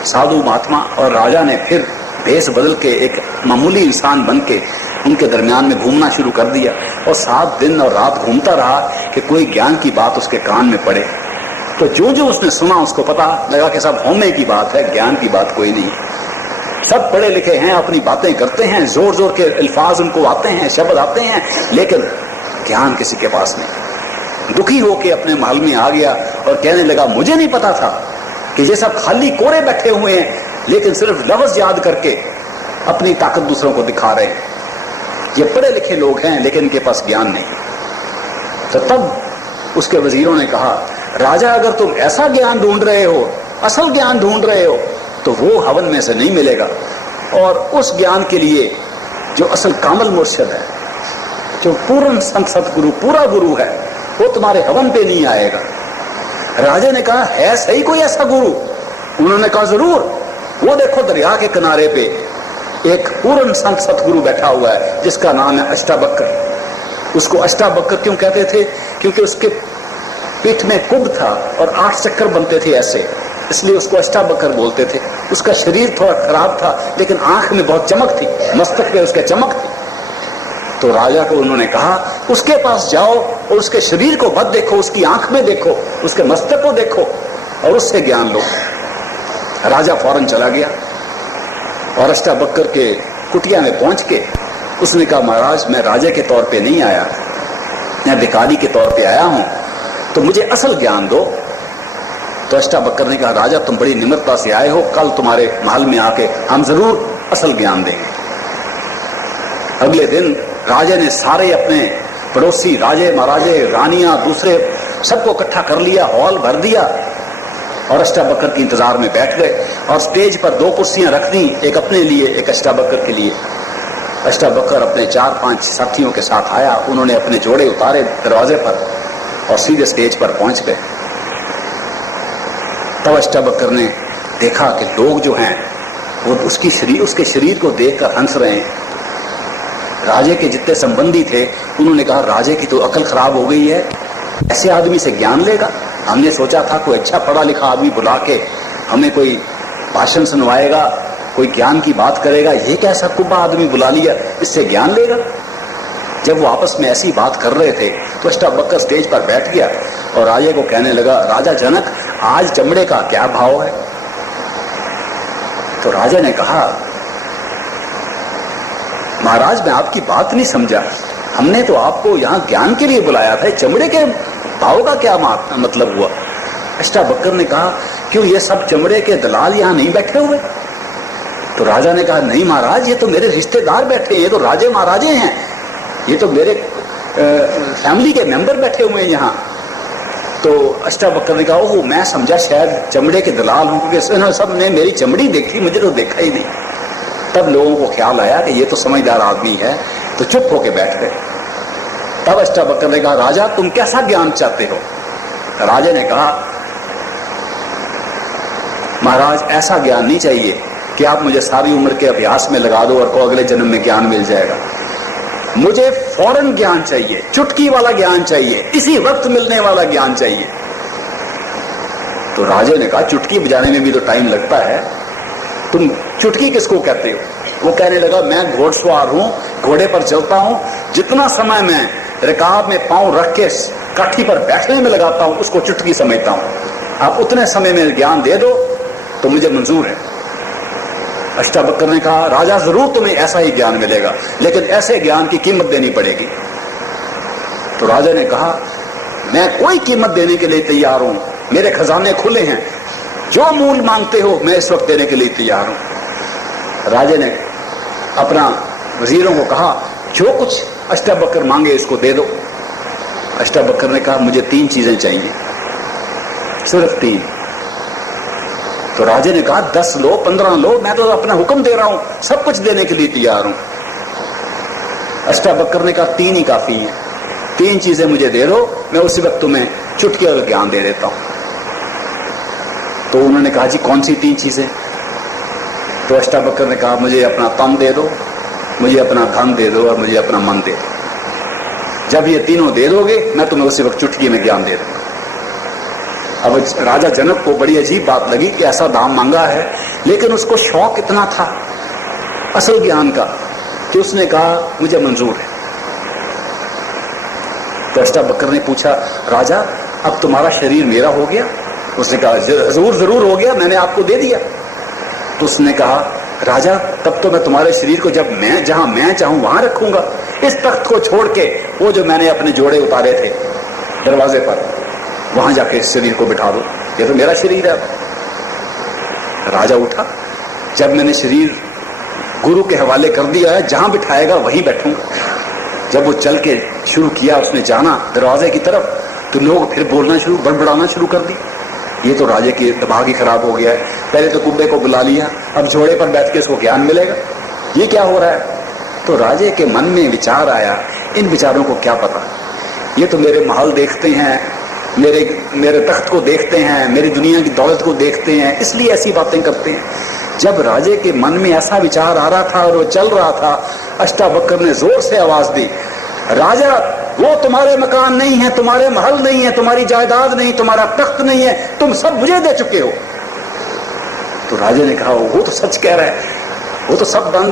साधु महात्मा। और राजा ने फिर भेष बदल के एक मामूली इंसान बन के उनके दरमियान में घूमना शुरू कर दिया और 7 दिन और रात घूमता रहा कि कोई ज्ञान की बात उसके कान में पड़े। तो जो जो उसने सुना उसको पता लगा कि सब होने की बात है, ज्ञान की बात कोई नहीं। सब पढ़े लिखे हैं, अपनी बातें करते हैं, जोर जोर के अल्फाज उनको आते हैं, शब्द आते हैं, लेकिन ज्ञान किसी के पास नहीं। दुखी होके अपने महल में आ गया और कहने लगा, मुझे नहीं पता था कि ये सब खाली कोरे बैठे हुए हैं लेकिन सिर्फ लफ्ज याद करके अपनी ताकत दूसरों को दिखा रहे हैं। ये पढ़े लिखे लोग हैं लेकिन इनके पास ज्ञान नहीं। तो तब उसके वजीरों ने कहा, राजा, अगर तुम ऐसा ज्ञान ढूंढ रहे हो, असल ज्ञान ढूंढ रहे हो, तो वो हवन में से नहीं मिलेगा। और उस ज्ञान के लिए जो असल कामल मुर्शिद है, जो पूर्ण संत सतगुरु, पूरा गुरु है, वो तुम्हारे हवन पे नहीं आएगा। राजा ने कहा, है सही कोई ऐसा गुरु? उन्होंने कहा, जरूर, वो देखो दरिया के किनारे पे एक पूर्ण संत सतगुरु बैठा हुआ है जिसका नाम है अष्टावक्र। उसको अष्टावक्र क्यों कहते थे? क्योंकि उसके पीठ में कुब था और 8 चक्कर बनते थे ऐसे, इसलिए उसको अष्टावक्र बोलते थे। उसका शरीर थोड़ा खराब था लेकिन आंख में बहुत चमक थी, मस्तक पे उसके चमक थी। तो राजा को उन्होंने कहा, उसके पास जाओ और उसके शरीर को मत देखो, उसकी आंख में देखो, उसके मस्तक को देखो और उससे ज्ञान लो। राजा फौरन चला गया और अष्टावक्र के कुटिया में पहुंच के उसने कहा, महाराज, मैं राजा के तौर पे नहीं आया, मैं भिखारी के तौर पे आया हूं, तो मुझे असल ज्ञान दो। तो अष्टावक्र ने कहा, राजा, तुम बड़ी निम्रता से आए हो, कल तुम्हारे महल में आके हम जरूर असल ज्ञान देंगे। अगले दिन राजा ने सारे अपने पड़ोसी, राजे, महाराजे, रानियां, दूसरे सबको इकट्ठा कर लिया, हॉल भर दिया और अष्टावक्र के इंतजार में बैठ गए और स्टेज पर 2 कुर्सियां रख दी, एक अपने लिए, एक अष्टावक्र के लिए। अष्टावक्र अपने 4-5 साथियों के साथ आया, उन्होंने अपने जोड़े उतारे दरवाजे पर और सीधे स्टेज पर पहुंच गए। तब अष्टावक्र ने देखा कि लोग जो हैं वो उसके शरीर को देखकर हंस रहे हैं। राजे के जितने संबंधी थे उन्होंने कहा, राजे की तो अकल खराब हो गई है, ऐसे आदमी से ज्ञान लेगा? हमने सोचा था कोई अच्छा पढ़ा लिखा आदमी बुला के हमें कोई भाषण सुनवाएगा, कोई ज्ञान की बात करेगा, ये कैसा कुब्बा आदमी बुला लिया, इससे ज्ञान लेगा? जब वो आपस में ऐसी बात कर रहे थे तो अष्टावक्र स्टेज पर बैठ गया और राजे को कहने लगा, राजा जनक, आज चमड़े का क्या भाव है? तो राजा ने कहा महाराज मैं आपकी बात नहीं समझा, हमने तो आपको यहाँ ज्ञान के लिए बुलाया था, चमड़े के भाव का क्या मतलब हुआ? अष्टावक्र ने कहा क्यों ये सब चमड़े के दलाल यहाँ नहीं बैठे हुए? तो राजा ने कहा नहीं महाराज, ये तो मेरे रिश्तेदार बैठे हैं, ये तो राजे महाराजे हैं, ये तो मेरे फैमिली के मेंबर बैठे हुए हैं यहाँ। तो अष्टावक्र ने कहा ओह मैं समझा शायद चमड़े के दलाल हूं, क्योंकि सब ने मेरी चमड़ी देखी, मुझे तो देखा ही नहीं। तब लोगों को ख्याल आया कि ये तो समझदार आदमी है, तो चुप होके बैठ गए। तब अष्टावक्र ने कहा राजा तुम कैसा ज्ञान चाहते हो? राजा ने कहा महाराज ऐसा ज्ञान नहीं चाहिए कि आप मुझे सारी उम्र के अभ्यास में लगा दो और को अगले जन्म में ज्ञान मिल जाएगा। मुझे फौरन ज्ञान चाहिए, चुटकी वाला ज्ञान चाहिए, इसी वक्त मिलने वाला ज्ञान चाहिए। तो राजा ने कहा चुटकी बजाने में भी तो टाइम लगता है, तुम चुटकी किसको कहते हो? वो कहने लगा मैं घोड़सवार हूं, घोड़े पर चलता हूं, जितना समय मैं रिकाब में पांव रख के काठी पर बैठने में लगाता हूं उसको चुटकी समझता हूं। आप उतने समय में ज्ञान दे दो तो मुझे मंजूर है। अष्टावक्र ने कहा राजा जरूर तुम्हें ऐसा ही ज्ञान मिलेगा, लेकिन ऐसे ज्ञान की कीमत देनी पड़ेगी। तो राजा ने कहा मैं कोई कीमत देने के लिए तैयार हूं, मेरे खजाने खुले हैं, जो मूल मांगते हो मैं इस वक्त देने के लिए तैयार हूं। राजा ने अपना वजीरों को कहा जो कुछ अष्टावक्र मांगे इसको दे दो। अष्टावक्र ने कहा मुझे 3 चीजें चाहिए, सिर्फ 3। तो राजा ने कहा 10 लो 15 लो, मैं तो अपना हुक्म दे रहा हूं, सब कुछ देने के लिए तैयार हूं। अष्टावक्र ने कहा 3 ही काफी है, 3 चीजें मुझे दे दो, मैं उसी वक्त तुम्हें चुटकी और ज्ञान दे देता हूं। तो उन्होंने कहा जी कौन सी 3 चीजें? तो अष्टावक्र ने कहा मुझे अपना तन दे दो, मुझे अपना धन दे दो और मुझे अपना मन दे दो। जब ये तीनों दे दोगे मैं तुम्हें उसी वक्त चुटकी में ज्ञान दे दूंगा। अब राजा जनक को बड़ी अजीब बात लगी कि ऐसा दाम मांगा है, लेकिन उसको शौक इतना था असल ज्ञान का कि उसने कहा मुझे मंजूर है। तो अष्टावक्र ने पूछा राजा अब तुम्हारा शरीर मेरा हो गया? उसने कहा हजूर जरूर हो गया, मैंने आपको दे दिया। तो उसने कहा राजा तब तो मैं तुम्हारे शरीर को जब मैं जहां मैं चाहूं वहां रखूंगा, इस तख्त को छोड़ के वो जो मैंने अपने जोड़े उतारे थे दरवाजे पर वहां जाके इस शरीर को बिठा दो, ये तो मेरा शरीर है। राजा उठा, जब मैंने शरीर गुरु के हवाले कर दिया है जहां बिठाएगा वहीं बैठूंगा। जब वो चल के शुरू किया, उसने जाना दरवाजे की तरफ, तो लोग फिर बोलना शुरू बड़बड़ाना शुरू कर दी, ये तो राजे की दिमाग ही खराब हो गया है, पहले तो कुब्बे को बुला लिया, अब जोड़े पर बैठ के इसको ज्ञान मिलेगा, ये क्या हो रहा है? तो राजे के मन में विचार आया, इन विचारों को क्या पता, ये तो मेरे महल देखते हैं, मेरे तख्त को देखते हैं, मेरी दुनिया की दौलत को देखते हैं, इसलिए ऐसी बातें करते हैं। जब राजे के मन में ऐसा विचार आ रहा था और वो चल रहा था, अष्टावक्र ने जोर से आवाज दी राजा वो तुम्हारे मकान नहीं है, तुम्हारे महल नहीं है, तुम्हारी जायदाद नहीं, तुम्हारा तख्त नहीं है, तुम सब मुझे दे चुके हो। तो राजा ने कहा वो तो सच कह रहा है, वो तो सब धन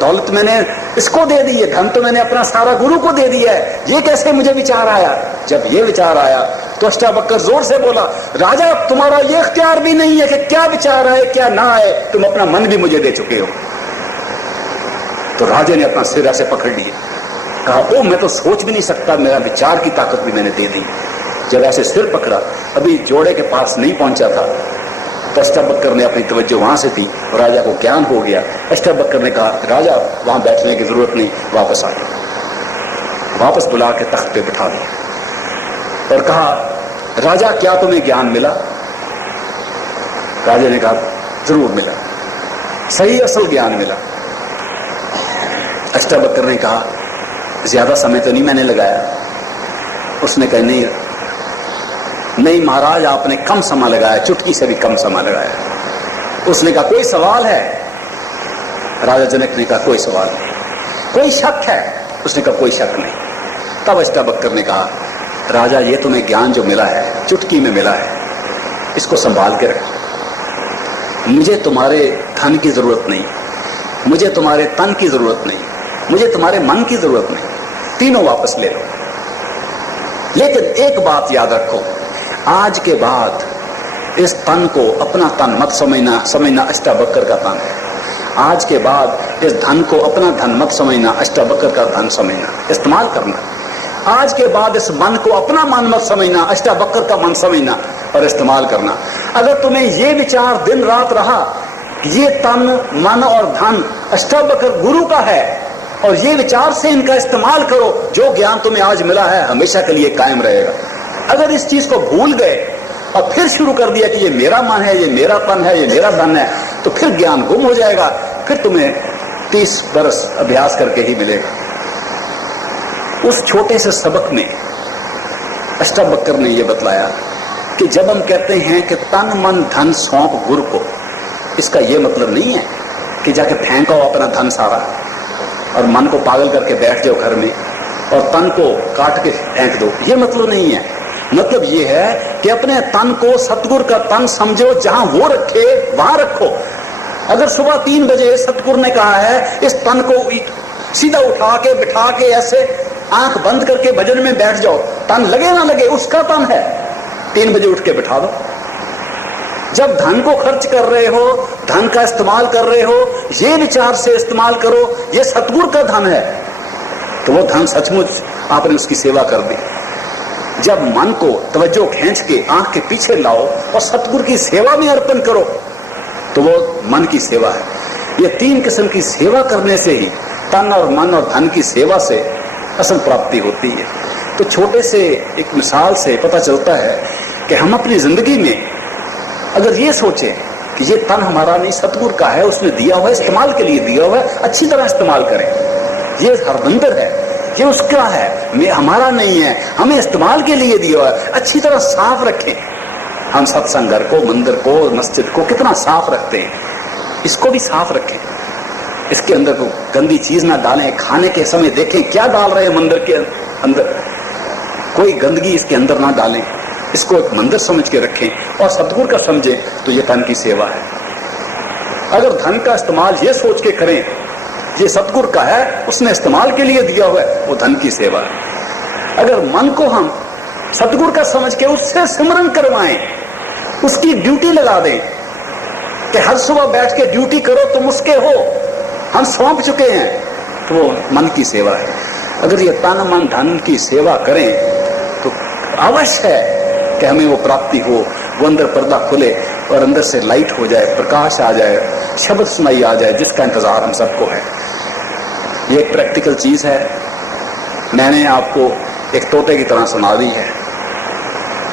दौलत मैंने इसको दे दी है, धन तो मैंने अपना सारा गुरु को दे दिया है, ये कैसे मुझे विचार आया? जब ये विचार आया तो अष्टावक्र जोर से बोला राजा तुम्हारा ये इख्तियार भी नहीं है कि क्या विचार आए क्या ना आए, तुम अपना मन भी मुझे दे चुके हो। तो राजा ने अपना सिर ऐसे पकड़ लिया, कहा ओ मैं तो सोच भी नहीं सकता, मेरा विचार की ताकत भी मैंने दे दी। जब ऐसे सिर पकड़ा, अभी जोड़े के पास नहीं पहुंचा था, तो अष्टावक्र ने अपनी तवज्जो वहां से दी और राजा को ज्ञान हो गया। अष्टावक्र ने कहा राजा वहां बैठने की जरूरत नहीं, वापस आ गया, वापस बुला के तख्त पे बिठा दिया और कहा राजा क्या तुम्हें ज्ञान मिला? राजा ने कहा जरूर मिला, सही असल ज्ञान मिला। अष्टावक्र ने कहा ज्यादा समय तो नहीं मैंने लगाया। उसने कहा नहीं महाराज आपने कम समय लगाया, चुटकी से भी कम समय लगाया। उसने कहा कोई सवाल है? राजा जनक ने कहा कोई सवाल नहीं। कोई शक है? उसने कहा कोई शक नहीं। तब अष्टावक्र ने कहा राजा ये तुम्हें ज्ञान जो मिला है चुटकी में मिला है, इसको संभाल के रखो। मुझे तुम्हारे धन की जरूरत नहीं, मुझे तुम्हारे तन की जरूरत नहीं, मुझे तुम्हारे मन की जरूरत नहीं, तीनों वापस ले लो। लेकिन एक बात याद रखो, आज के बाद इस तन को अपना तन मत समझना, समझना अष्टावक्र का तन है। आज के बाद इस धन को अपना धन मत समझना, अष्टावक्र का धन समझना, इस्तेमाल करना। आज के बाद इस मन को अपना मन मत समझना, अष्टावक्र का मन समझना और इस्तेमाल करना। अगर तुम्हें ये विचार दिन रात रहा, ये तन मन और धन अष्टावक्र गुरु का है और ये विचार से इनका इस्तेमाल करो, जो ज्ञान तुम्हें आज मिला है हमेशा के लिए कायम रहेगा। अगर इस चीज को भूल गए और फिर शुरू कर दिया कि ये मेरा मन है, ये मेरा तन है, ये मेरा धन है, तो फिर ज्ञान गुम हो जाएगा। फिर तुम्हें 30 बरस अभ्यास करके ही मिलेगा। उस छोटे से सबक में अष्टावक्र ने यह बतलाया कि जब हम कहते हैं कि तन मन धन सौंप गुरु को, इसका यह मतलब नहीं है कि जाके फेंको अपना धन सारा और मन को पागल करके बैठ जाओ घर में और तन को काट के फेंक दो। ये मतलब नहीं है। मतलब ये है कि अपने तन को सतगुरु का तन समझो, जहां वो रखे वहां रखो। अगर सुबह 3 बजे सतगुरु ने कहा है इस तन को सीधा उठा के बिठा के ऐसे आंख बंद करके भजन में बैठ जाओ, तन लगे ना लगे उसका तन है, 3 बजे उठ के बिठा दो। जब धन को खर्च कर रहे हो, धन का इस्तेमाल कर रहे हो, ये विचार से इस्तेमाल करो ये सतगुरु का धन है, तो वो धन सचमुच आपने उसकी सेवा कर दी। जब मन को तवज्जो खींच के आंख के पीछे लाओ और सतगुरु की सेवा में अर्पण करो, तो वो मन की सेवा है। ये 3 किस्म की सेवा करने से ही, तन और मन और धन की सेवा से असल प्राप्ति होती है। तो छोटे से एक मिसाल से पता चलता है कि हम अपनी जिंदगी में अगर ये सोचें कि ये तन हमारा नहीं सतगुरु का है, उसने दिया हुआ है, इस्तेमाल के लिए दिया हुआ है, अच्छी तरह इस्तेमाल करें। ये हरबंदर है, ये उसका है, हमारा नहीं है, हमें इस्तेमाल के लिए दिया हुआ है, अच्छी तरह साफ रखें। हम सत्संग घर को, मंदिर को, मस्जिद को कितना साफ रखते हैं, इसको भी साफ रखें। इसके अंदर को गंदी चीज ना डालें। खाने के समय देखें क्या डाल रहे हैं मंदिर के अंदर, कोई गंदगी इसके अंदर ना डालें। इसको एक मंदिर समझ के रखें और सतगुरु का समझें, तो ये धन की सेवा है। अगर धन का इस्तेमाल ये सोच के करें ये सतगुरु का है, उसने इस्तेमाल के लिए दिया हुआ है, वो धन की सेवा है। अगर मन को हम सतगुरु का समझ के उससे सिमरन करवाएं, उसकी ड्यूटी लगा दें कि हर सुबह बैठ के ड्यूटी करो, तुम उसके हो, हम सौंप चुके हैं, तो वो मन की सेवा है। अगर ये तन मन धन की सेवा करें तो अवश्य है कि हमें वो प्राप्ति हो, वो अंदर पर्दा खुले और अंदर से लाइट हो जाए, प्रकाश आ जाए, शब्द सुनाई आ जाए, जिसका इंतजार हम सबको है। ये एक प्रैक्टिकल चीज है। मैंने आपको एक तोते की तरह सुना दी है।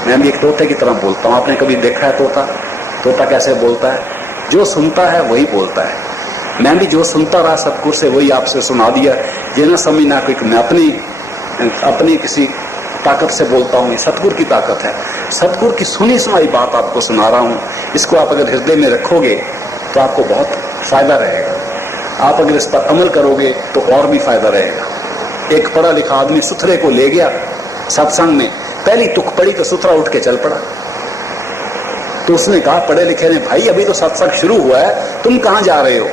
मैं भी एक तोते की तरह बोलता हूँ। आपने कभी देखा है तोता? तोता कैसे बोलता है? जो सुनता है वही बोलता है। मैं भी जो सुनता रहा सतगुरु से वही आपसे सुना दिया। ये ना समझना कि मैं अपनी किसी ताकत से बोलता हूँ, सतगुरु की ताकत है। सतगुरु की सुनी सुनाई बात आपको सुना रहा हूँ। इसको आप अगर हृदय में रखोगे तो आपको बहुत फायदा रहेगा। आप अगर इस पर अमल करोगे तो और भी फायदा रहेगा। एक पढ़ा लिखा आदमी सुथरे को ले गया सत्संग में, पहली तुक पड़ी तो सुथरा उठ के चल पड़ा। तो उसने कहा पढ़े लिखे ने, भाई अभी तो सत्संग शुरू हुआ है, तुम कहाँ जा रहे हो?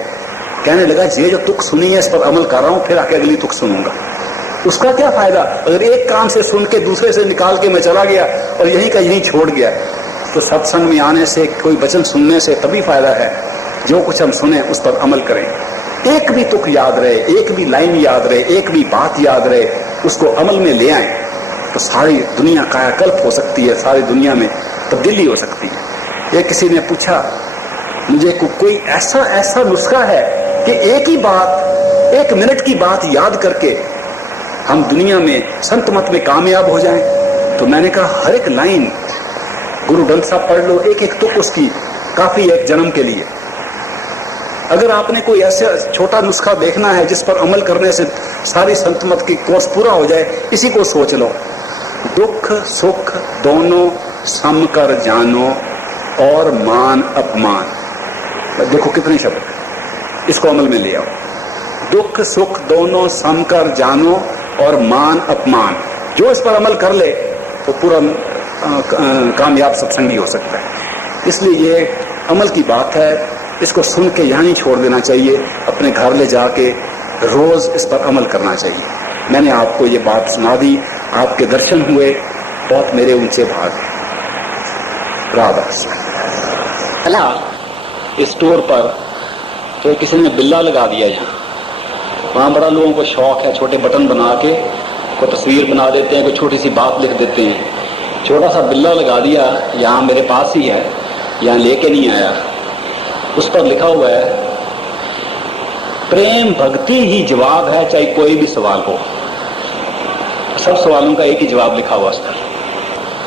कहने लगा ये जो तुक सुनी है इस पर अमल कर रहा हूँ, फिर आके अगली तुक सुनूंगा। उसका क्या फायदा? अगर एक कान से सुन के दूसरे से निकाल के मैं चला गया और यहीं का यहीं छोड़ गया। तो सत्संग में आने से, कोई वचन सुनने से तभी फायदा है जो कुछ हम सुने उस पर अमल करें। एक भी तुक याद रहे, एक भी लाइन याद रहे, एक भी बात याद रहे, उसको अमल में ले आए तो सारी दुनिया कायाकल्प हो सकती है, सारी दुनिया में तब्दीली हो सकती है। ये किसी ने पूछा मुझे कोई ऐसा नुस्खा है कि एक ही बात, 1 मिनट की बात याद करके हम दुनिया में संत मत में कामयाब हो जाएं? तो मैंने कहा हर एक लाइन गुरु ग्रंथ साहब पढ़ लो, एक एक तुक उसकी काफी है एक जन्म के लिए। अगर आपने कोई ऐसा छोटा नुस्खा देखना है जिस पर अमल करने से सारी संत मत की कोर्स पूरा हो जाए, इसी को सोच लो। दुख सुख दोनों सम कर जानो और मान अपमान। देखो कितने शब्द, इसको अमल में ले आओ। दुख सुख दोनों सम कर जानो और मान अपमान। जो इस पर अमल कर ले तो पूरा कामयाब सत्संगी हो सकता है। इसलिए ये अमल की बात है, इसको सुन के यहाँ ही छोड़ देना चाहिए, अपने घर ले जाके रोज इस पर अमल करना चाहिए। मैंने आपको ये बात सुना दी, आपके दर्शन हुए, बहुत मेरे ऊंचे भाग हैं। राधा स्टोर पर तो किसी ने बिल्ला लगा दिया यहाँ। वहाँ बड़ा लोगों को शौक है, छोटे बटन बना के कोई तस्वीर बना देते हैं, कोई छोटी सी बात लिख देते हैं। छोटा सा बिल्ला लगा दिया, यहाँ मेरे पास ही है, यहाँ लेके नहीं आया। उस पर लिखा हुआ है प्रेम भक्ति ही जवाब है, चाहे कोई भी सवाल हो। सब सवालों का एक ही जवाब लिखा हुआ उस पर।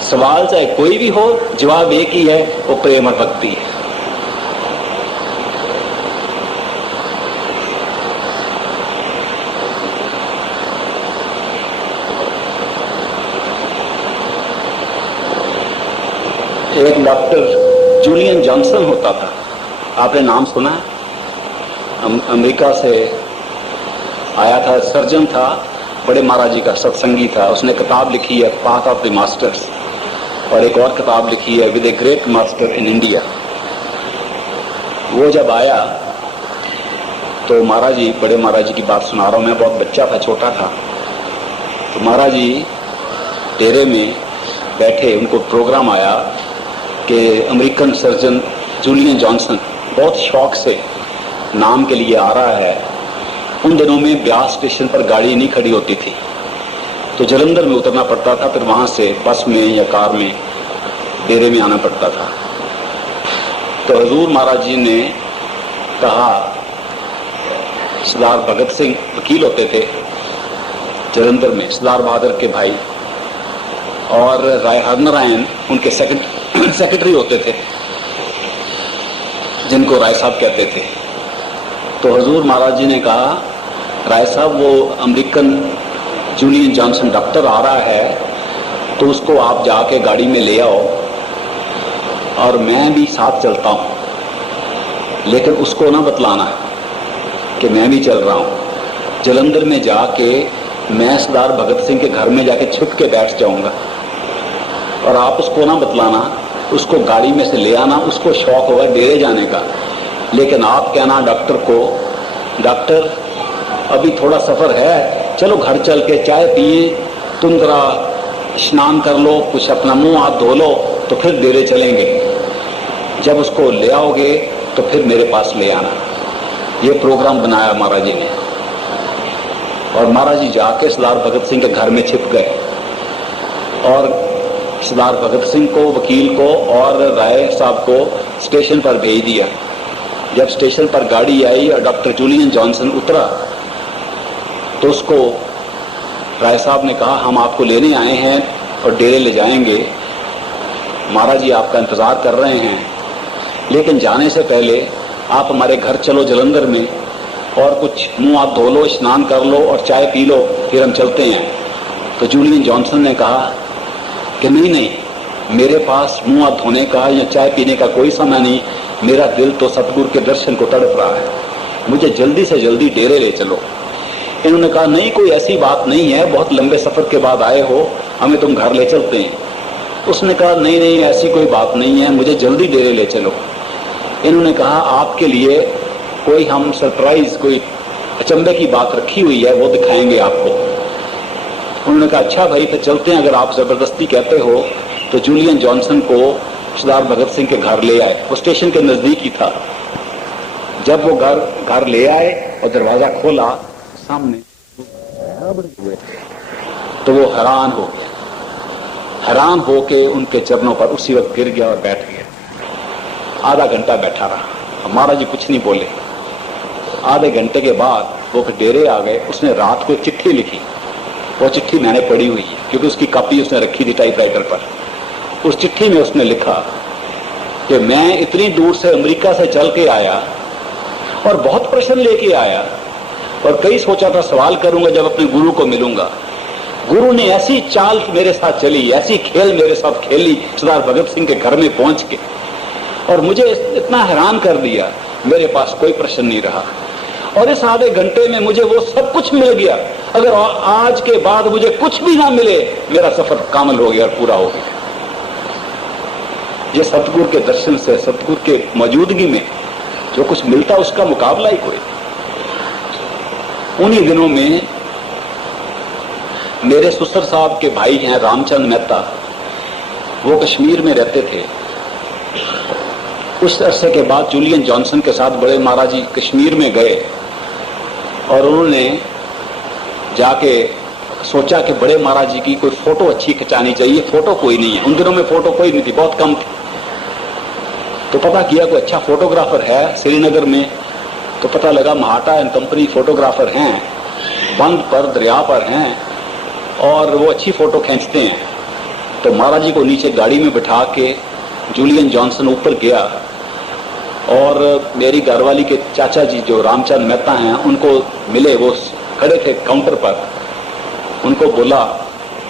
सवाल चाहे कोई भी हो, जवाब एक ही है, वो प्रेम और भक्ति है। एक डॉक्टर जूलियन जॉनसन होता था, आपने नाम सुना है? अमेरिका से आया था, सर्जन था, बड़े महाराज जी का सत्संगी था। उसने किताब लिखी है पाथ ऑफ द मास्टर्स, और एक और किताब लिखी है with a great master in India. वो जब आया तो महाराज जी, बड़े महाराज जी की बात सुना रहा हूँ मैं, बहुत बच्चा था, छोटा था। तो महाराज जी डेरे में बैठे, उनको प्रोग्राम आया कि अमेरिकन सर्जन जूलियन जॉनसन बहुत शौक से नाम के लिए आ रहा है। उन दिनों में ब्यास स्टेशन पर गाड़ी नहीं खड़ी होती थी, तो जलंधर में उतरना पड़ता था, फिर वहां से बस में या कार में डेरे में आना पड़ता था। तो हजूर महाराज जी ने कहा, सरदार भगत सिंह वकील होते थे जलंधर में, सरदार बहादुर के भाई, और राय हरनारायण उनके सेक्रेटरी होते थे, जिनको राय साहब कहते थे। तो हजूर महाराज जी ने कहा, राय साहब वो अमेरिकन जूलियन जॉनसन डॉक्टर आ रहा है, तो उसको आप जाके गाड़ी में ले आओ और मैं भी साथ चलता हूं, लेकिन उसको ना बतलाना कि मैं भी चल रहा हूं। जलंधर में जाके मैं सरदार भगत सिंह के घर में जाके छुप के बैठ जाऊंगा, और आप उसको ना बतलाना, उसको गाड़ी में से ले आना। उसको शौक होगा डेरे जाने का, लेकिन आप कहना डॉक्टर को, डॉक्टर अभी थोड़ा सफर है, चलो घर चल के चाय पिए, तुम जरा स्नान कर लो, कुछ अपना मुंह हाथ धो लो, तो फिर डेरे चलेंगे। जब उसको ले आओगे तो फिर मेरे पास ले आना। ये प्रोग्राम बनाया महाराज जी ने, और महाराज जी जाके सरदार भगत सिंह के घर में छिप गए, और सरदार भगत सिंह को, वकील को और राय साहब को स्टेशन पर भेज दिया। जब स्टेशन पर गाड़ी आई और डॉक्टर जूलियन जॉनसन उतरा, तो उसको राय साहब ने कहा, हम आपको लेने आए हैं और डेरे ले जाएंगे, महाराज जी आपका इंतजार कर रहे हैं, लेकिन जाने से पहले आप हमारे घर चलो जलंधर में, और कुछ मुंह हाथ धो लो, स्नान कर लो और चाय पी लो, फिर हम चलते हैं। तो जूलियन जॉनसन ने कहा कि नहीं, मेरे पास मुंह हाथ धोने का या चाय पीने का कोई समय नहीं, मेरा दिल तो सतगुरु के दर्शन को तड़प रहा है, मुझे जल्दी से जल्दी डेरे ले चलो। इन्होंने कहा, नहीं, कोई ऐसी बात नहीं है, बहुत लंबे सफर के बाद आए हो, हमें तुम घर ले चलते हैं। उसने कहा, नहीं, ऐसी कोई बात नहीं है, मुझे जल्दी डेरे ले चलो। इन्होंने कहा, आपके लिए कोई हम सरप्राइज, कोई अचंभे की बात रखी हुई है, वो दिखाएंगे आपको। उन्होंने कहा, अच्छा भाई, फिर चलते हैं, अगर आप जबरदस्ती कहते हो। तो जूलियन जॉनसन को सरदार भगत सिंह के घर ले आए, वो स्टेशन के नजदीक ही था। जब वो घर ले आए और दरवाजा खोला, सामने हुए, तो वो हैरान हो गया, हैरान होके उनके चरणों पर उसी वक्त गिर गया और बैठ गया। आधा घंटा बैठा रहा, महाराज जी कुछ नहीं बोले। आधे घंटे के बाद वो फिर डेरे आ गए। उसने रात को एक चिट्ठी लिखी, वो चिट्ठी मैंने पढ़ी हुई है, क्योंकि उसकी कॉपी उसने रखी थी टाइपराइटर पर। उस चिट्ठी में उसने लिखा कि मैं इतनी दूर से अमेरिका से चल के आया और बहुत प्रश्न लेके आया, और कई सोचा था सवाल करूंगा जब अपने गुरु को मिलूंगा। गुरु ने ऐसी चाल मेरे साथ चली, ऐसी खेल मेरे साथ खेली सरदार भगत सिंह के घर में पहुंच के, और मुझे इतना हैरान कर दिया, मेरे पास कोई प्रश्न नहीं रहा। और इस आधे घंटे में मुझे वो सब कुछ मिल गया। अगर आज के बाद मुझे कुछ भी ना मिले, मेरा सफर कामल हो गया और पूरा हो गया। ये सतगुरु के दर्शन से, सतगुरु के मौजूदगी में जो कुछ मिलता, उसका मुकाबला ही कोई। उन्हीं दिनों में मेरे ससुर साहब के भाई हैं रामचंद्र मेहता, वो कश्मीर में रहते थे। कुछ अरसे के बाद जूलियन जॉनसन के साथ बड़े महाराज जी कश्मीर में गए और उन्होंने जाके सोचा कि बड़े महाराज जी की कोई फोटो अच्छी खिंचानी चाहिए। फोटो कोई नहीं है, उन दिनों में फोटो कोई नहीं थी, बहुत कम थी। तो पता किया कोई अच्छा फोटोग्राफर है श्रीनगर में। तो पता लगा महाटा एंड कंपनी फोटोग्राफर हैं, बंद पर दरिया पर हैं और वो अच्छी फोटो खींचते हैं। तो महाराज जी को नीचे गाड़ी में बिठा के जूलियन जॉनसन ऊपर गया और मेरी घरवाली के चाचा जी जो रामचंद मेहता हैं उनको मिले। वो खड़े थे काउंटर पर। उनको बोला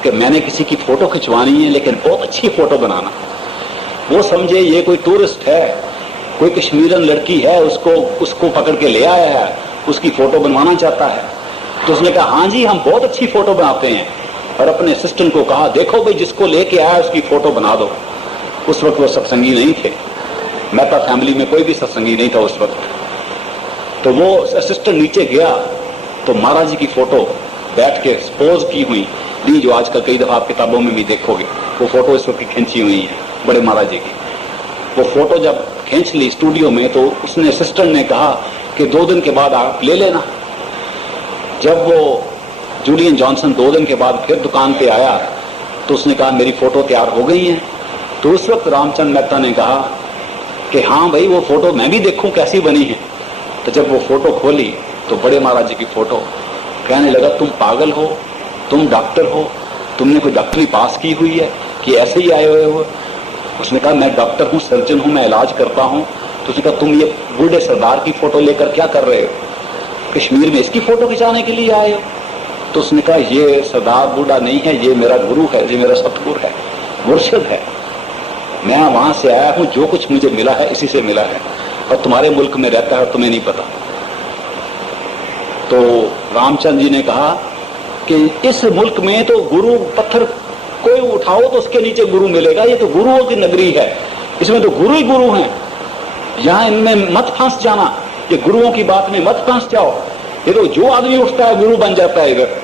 कि मैंने किसी की फोटो खिंचवानी है, लेकिन बहुत अच्छी फोटो बनाना। वो समझे ये कोई टूरिस्ट है, कोई कश्मीरन लड़की है, उसको पकड़ के ले आया है, उसकी फोटो बनवाना चाहता है। तो उसने कहा हाँ जी, हम बहुत अच्छी फोटो बनाते हैं। और अपने असिस्टेंट को कहा देखो भाई जिसको लेके आया उसकी फोटो बना दो। उस वक्त वो सत्संगी नहीं थे, मेहता फैमिली में कोई भी सत्संगी नहीं था उस वक्त। तो वो असिस्टेंट नीचे गया तो महाराज जी की फोटो बैठ के पोज की हुई दी, जो आजकल कई दफा आप किताबों में भी देखोगे। वो फोटो इस वक्त की खींची हुई है बड़े महाराज जी की। वो फोटो जब खींच ली स्टूडियो में तो उसने असिस्टेंट ने कहा कि 2 दिन के बाद आप ले लेना। जब वो जूलियन जॉनसन 2 दिन के बाद फिर दुकान पे आया तो उसने कहा मेरी फोटो तैयार हो गई है। तो उस वक्त रामचंद मेहता ने कहा कि हाँ भाई वो फोटो मैं भी देखूं कैसी बनी है। तो जब वो फोटो खोली तो बड़े महाराज जी की फोटो। कहने लगा तुम पागल हो, तुम डॉक्टर हो, तुमने कोई डॉक्टरी पास की हुई है कि ऐसे ही आए हुए हो? उसने कहा मैं डॉक्टर हूँ, सर्जन हूँ, मैं इलाज करता हूँ। तो उसने कहा तुम ये बूढ़े सरदार की फोटो लेकर क्या कर रहे हो, कश्मीर में इसकी फोटो खिंचाने के लिए आए हो? तो उसने कहा ये सरदार बूढ़ा नहीं है, ये मेरा गुरु है, ये मेरा सतगुरु है, मुर्शिद है। मैं वहां से आया हूं, जो कुछ मुझे मिला है इसी से मिला है, और तुम्हारे मुल्क में रहता है और तुम्हें नहीं पता। तो रामचंद्र जी ने कहा कि इस मुल्क में तो गुरु पत्थर कोई उठाओ तो उसके नीचे गुरु मिलेगा। ये तो गुरुओं की नगरी है, इसमें तो गुरु ही गुरु हैं। यहां इनमें मत फंस जाना, ये गुरुओं की बात में मत फंस जाओ। ये तो जो आदमी उठता है गुरु बन जाता है इधर।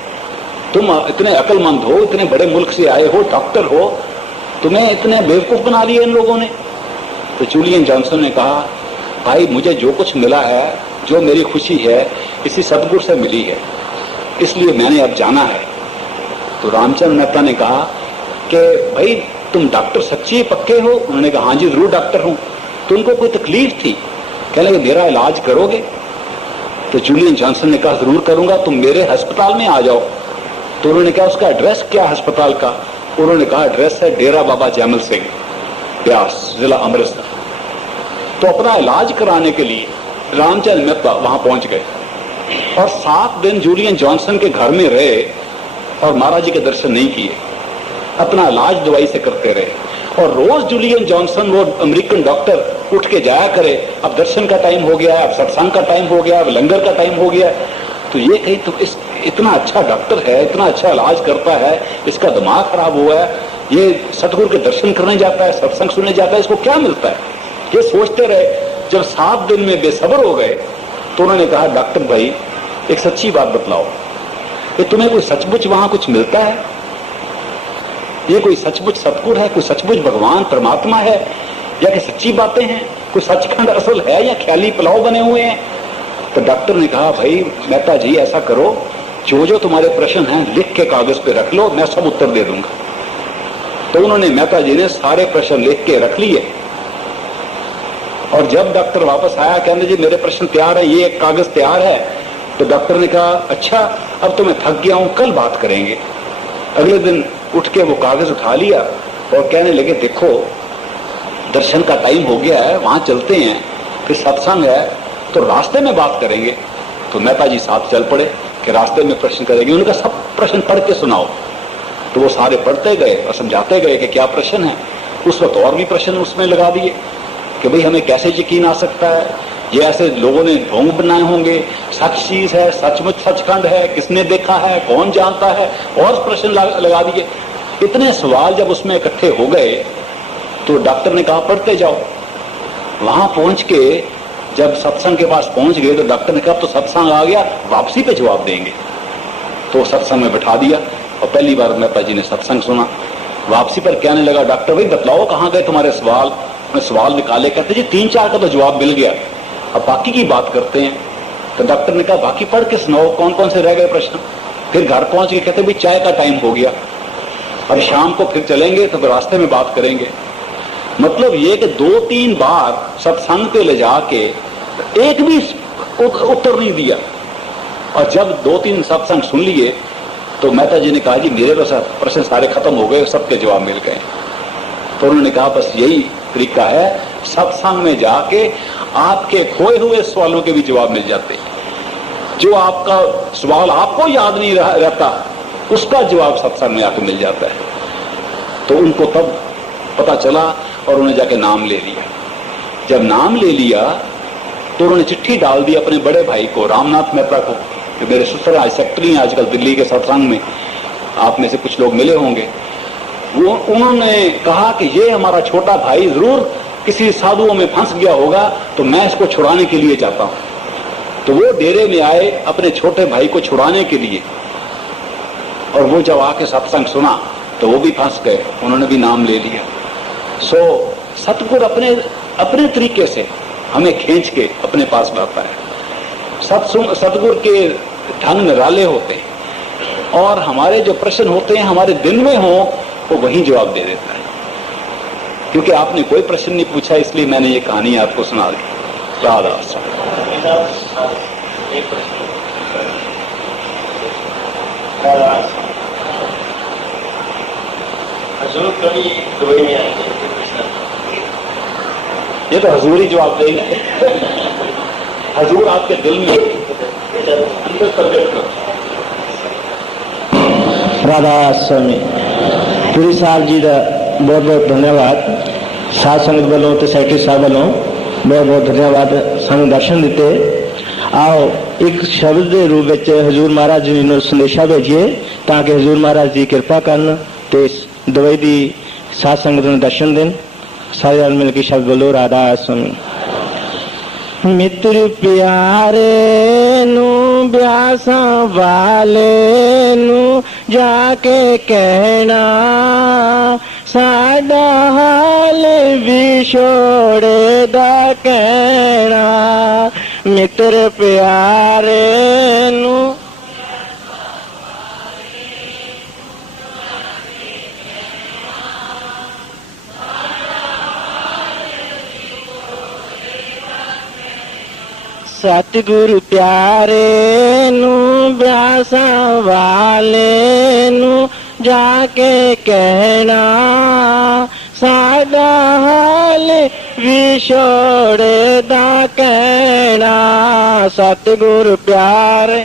तुम इतने अक्लमंद हो, इतने बड़े मुल्क से आए हो, डॉक्टर हो, तुम्हें इतने बेवकूफ बना लिए इन लोगों ने। तो जूलियन जॉनसन ने कहा भाई मुझे जो कुछ मिला है, जो मेरी खुशी है, इसी सदगुरु से मिली है, इसलिए मैंने अब जाना है। तो रामचंद्र मेहता ने कहा कि भाई तुम डॉक्टर सच्ची पक्के हो? उन्होंने कहा हाँ जी जरूर डॉक्टर हूं। तो उनको कोई तकलीफ थी, कहने लगे मेरा इलाज करोगे? तो जूलियन जॉनसन ने कहा जरूर करूंगा, तुम मेरे अस्पताल में आ जाओ। तो उन्होंने कहा उसका एड्रेस क्या है अस्पताल का? उन्होंने कहा एड्रेस है डेरा बाबा जैमल सिंह, ब्यास, जिला अमृतसर। तो अपना इलाज कराने के लिए रामचंद्र मेहता वहां पहुंच गए और 7 दिन जूलियन जॉनसन के घर में रहे और महाराज जी के दर्शन नहीं किए, अपना इलाज दवाई से करते रहे। और रोज जूलियन जॉनसन वो अमेरिकन डॉक्टर उठ के जाया करे, अब दर्शन का टाइम हो गया है, अब सत्संग का टाइम हो गया, अब लंगर का टाइम हो गया। तो ये कहीं तो इतना अच्छा डॉक्टर है, इतना अच्छा इलाज करता है, इसका दिमाग खराब हुआ है, ये सतगुरु के दर्शन करने जाता है, सत्संग सुनने जाता है, इसको क्या मिलता है? ये सोचते रहे। जब 7 दिन में बेसब्र हो गए तो उन्होंने कहा डॉक्टर भाई एक सच्ची बात बतलाओ, ये तुम्हें कोई सचमुच वहां कुछ मिलता है? ये कोई सचमुच सतगुरु है, कोई सचमुच भगवान परमात्मा है, या कि सच्ची बातें हैं, कोई सचखंड असल है या ख्याली पुलाव बने हुए हैं? तो डॉक्टर ने कहा भाई मेहता जी ऐसा करो, जो जो तुम्हारे प्रश्न हैं लिख के कागज पे रख लो, मैं सब उत्तर दे दूंगा। तो उन्होंने मेहता जी ने सारे प्रश्न लिख के रख लिए। और जब डॉक्टर वापस आया कहने जी मेरे प्रश्न तैयार है, ये एक कागज तैयार है। तो डॉक्टर ने कहा अच्छा अब तो मैं थक गया हूं, कल बात करेंगे। अगले दिन उठ के वो कागज उठा लिया और कहने लगे देखो दर्शन का टाइम हो गया है, वहां चलते हैं, फिर सत्संग है तो रास्ते में बात करेंगे। तो मेहता जी साथ चल पड़े कि रास्ते में प्रश्न करेंगे। उनका सब प्रश्न पढ़ के सुनाओ। तो वो सारे पढ़ते गए और समझाते गए कि क्या प्रश्न है। उस वक्त और भी प्रश्न उसमें लगा दिए कि भाई हमें कैसे यकीन आ सकता है, ये ऐसे लोगों ने ढोंग बनाए होंगे, सच चीज है, सचमुच सचखंड है, किसने देखा है, कौन जानता है, और प्रश्न लगा दिए। इतने सवाल जब उसमें इकट्ठे हो गए तो डॉक्टर ने कहा पढ़ते जाओ। वहां पहुंच के जब सत्संग के पास पहुंच गए तो डॉक्टर ने कहा तो सत्संग आ गया, वापसी पे जवाब देंगे। तो सत्संग में बैठा दिया और पहली बार मेहता जी ने सत्संग सुना। वापसी पर कहने लगा डॉक्टर भाई बतलाओ कहाँ गए तुम्हारे सवाल? उन्हें सवाल निकाले, कहते जी 3-4 का तो जवाब मिल गया, अब बाकी की बात करते हैं। तो डॉक्टर ने कहा बाकी पढ़ के सुनाओ, कौन कौन से रह गए प्रश्न। फिर घर पहुंच के कहते भाई चाय का टाइम हो गया, और शाम को फिर चलेंगे तो फिर रास्ते में बात करेंगे। मतलब ये कि 2-3 बार सत्संग पे ले जाके एक भी उत्तर नहीं दिया, और जब 2-3 सत्संग सुन लिए तो मेहता जी ने कहा जी मेरे प्रश्न सारे खत्म हो गए, सबके जवाब मिल गए। तो उन्होंने कहा बस यही तरीका है, सत्संग में जाके आपके खोए हुए सवालों के भी जवाब मिल जाते हैं। जो आपका सवाल आपको याद नहीं रहता, उसका जवाब सत्संग में आके मिल जाता है। तो उनको तब पता चला और उन्होंने जाके नाम ले लिया। जब नाम ले लिया तो उन्होंने चिट्ठी डाल दी अपने बड़े भाई को, रामनाथ मेहता को, जो मेरे ससुर आज सेक्रेटरी हैं आजकल दिल्ली के सत्संग में, आप में से कुछ लोग मिले होंगे। वो उन्होंने कहा कि ये हमारा छोटा भाई जरूर किसी साधुओं में फंस गया होगा, तो मैं इसको छुड़ाने के लिए चाहता हूं। तो वो डेरे में आए अपने छोटे भाई को छुड़ाने के लिए, और वो जब आके सत्संग सुना तो वो भी फंस गए, उन्होंने भी नाम ले लिया। सो सतगुरु अपने तरीके से हमें खींच के अपने पास लाता है। सतगुरु के ढंग निराले होते हैं, और हमारे जो प्रश्न होते हैं हमारे दिल में हो वो वही जवाब दे देता है। क्योंकि आपने कोई प्रश्न नहीं पूछा, इसलिए मैंने ये कहानी आपको सुना दी। राधा ये तो हजूर ही जवाब देंगे। हजूर आपके दिल में राधा स्वामी पुरी साहब जी का बहुत बहुत धन्यवाद। साध संगत वालों तो सैकटरी साहब वालों बहुत बहुत धन्यवाद, सानू दर्शन दिते। आओ एक शब्द के रूप में हजूर महाराज जी ने संदेशा भेजिए ताकि हजूर महाराज जी कृपा करन ते दवाई की साध संगत ने दर्शन देन। सारे नाल मिल के शब्द बोलो राधा स्वामी। मित्र प्यारे नू ब्यासा वाले नू जाके कहना साडा हाल विछोड़े दा कहना। मित्र प्यारे नू सतगुरु प्यारे नू ब्यासा वाले नू जाके कहना साडा हाल विछोड़े दा कहना। सतगुरु प्यारे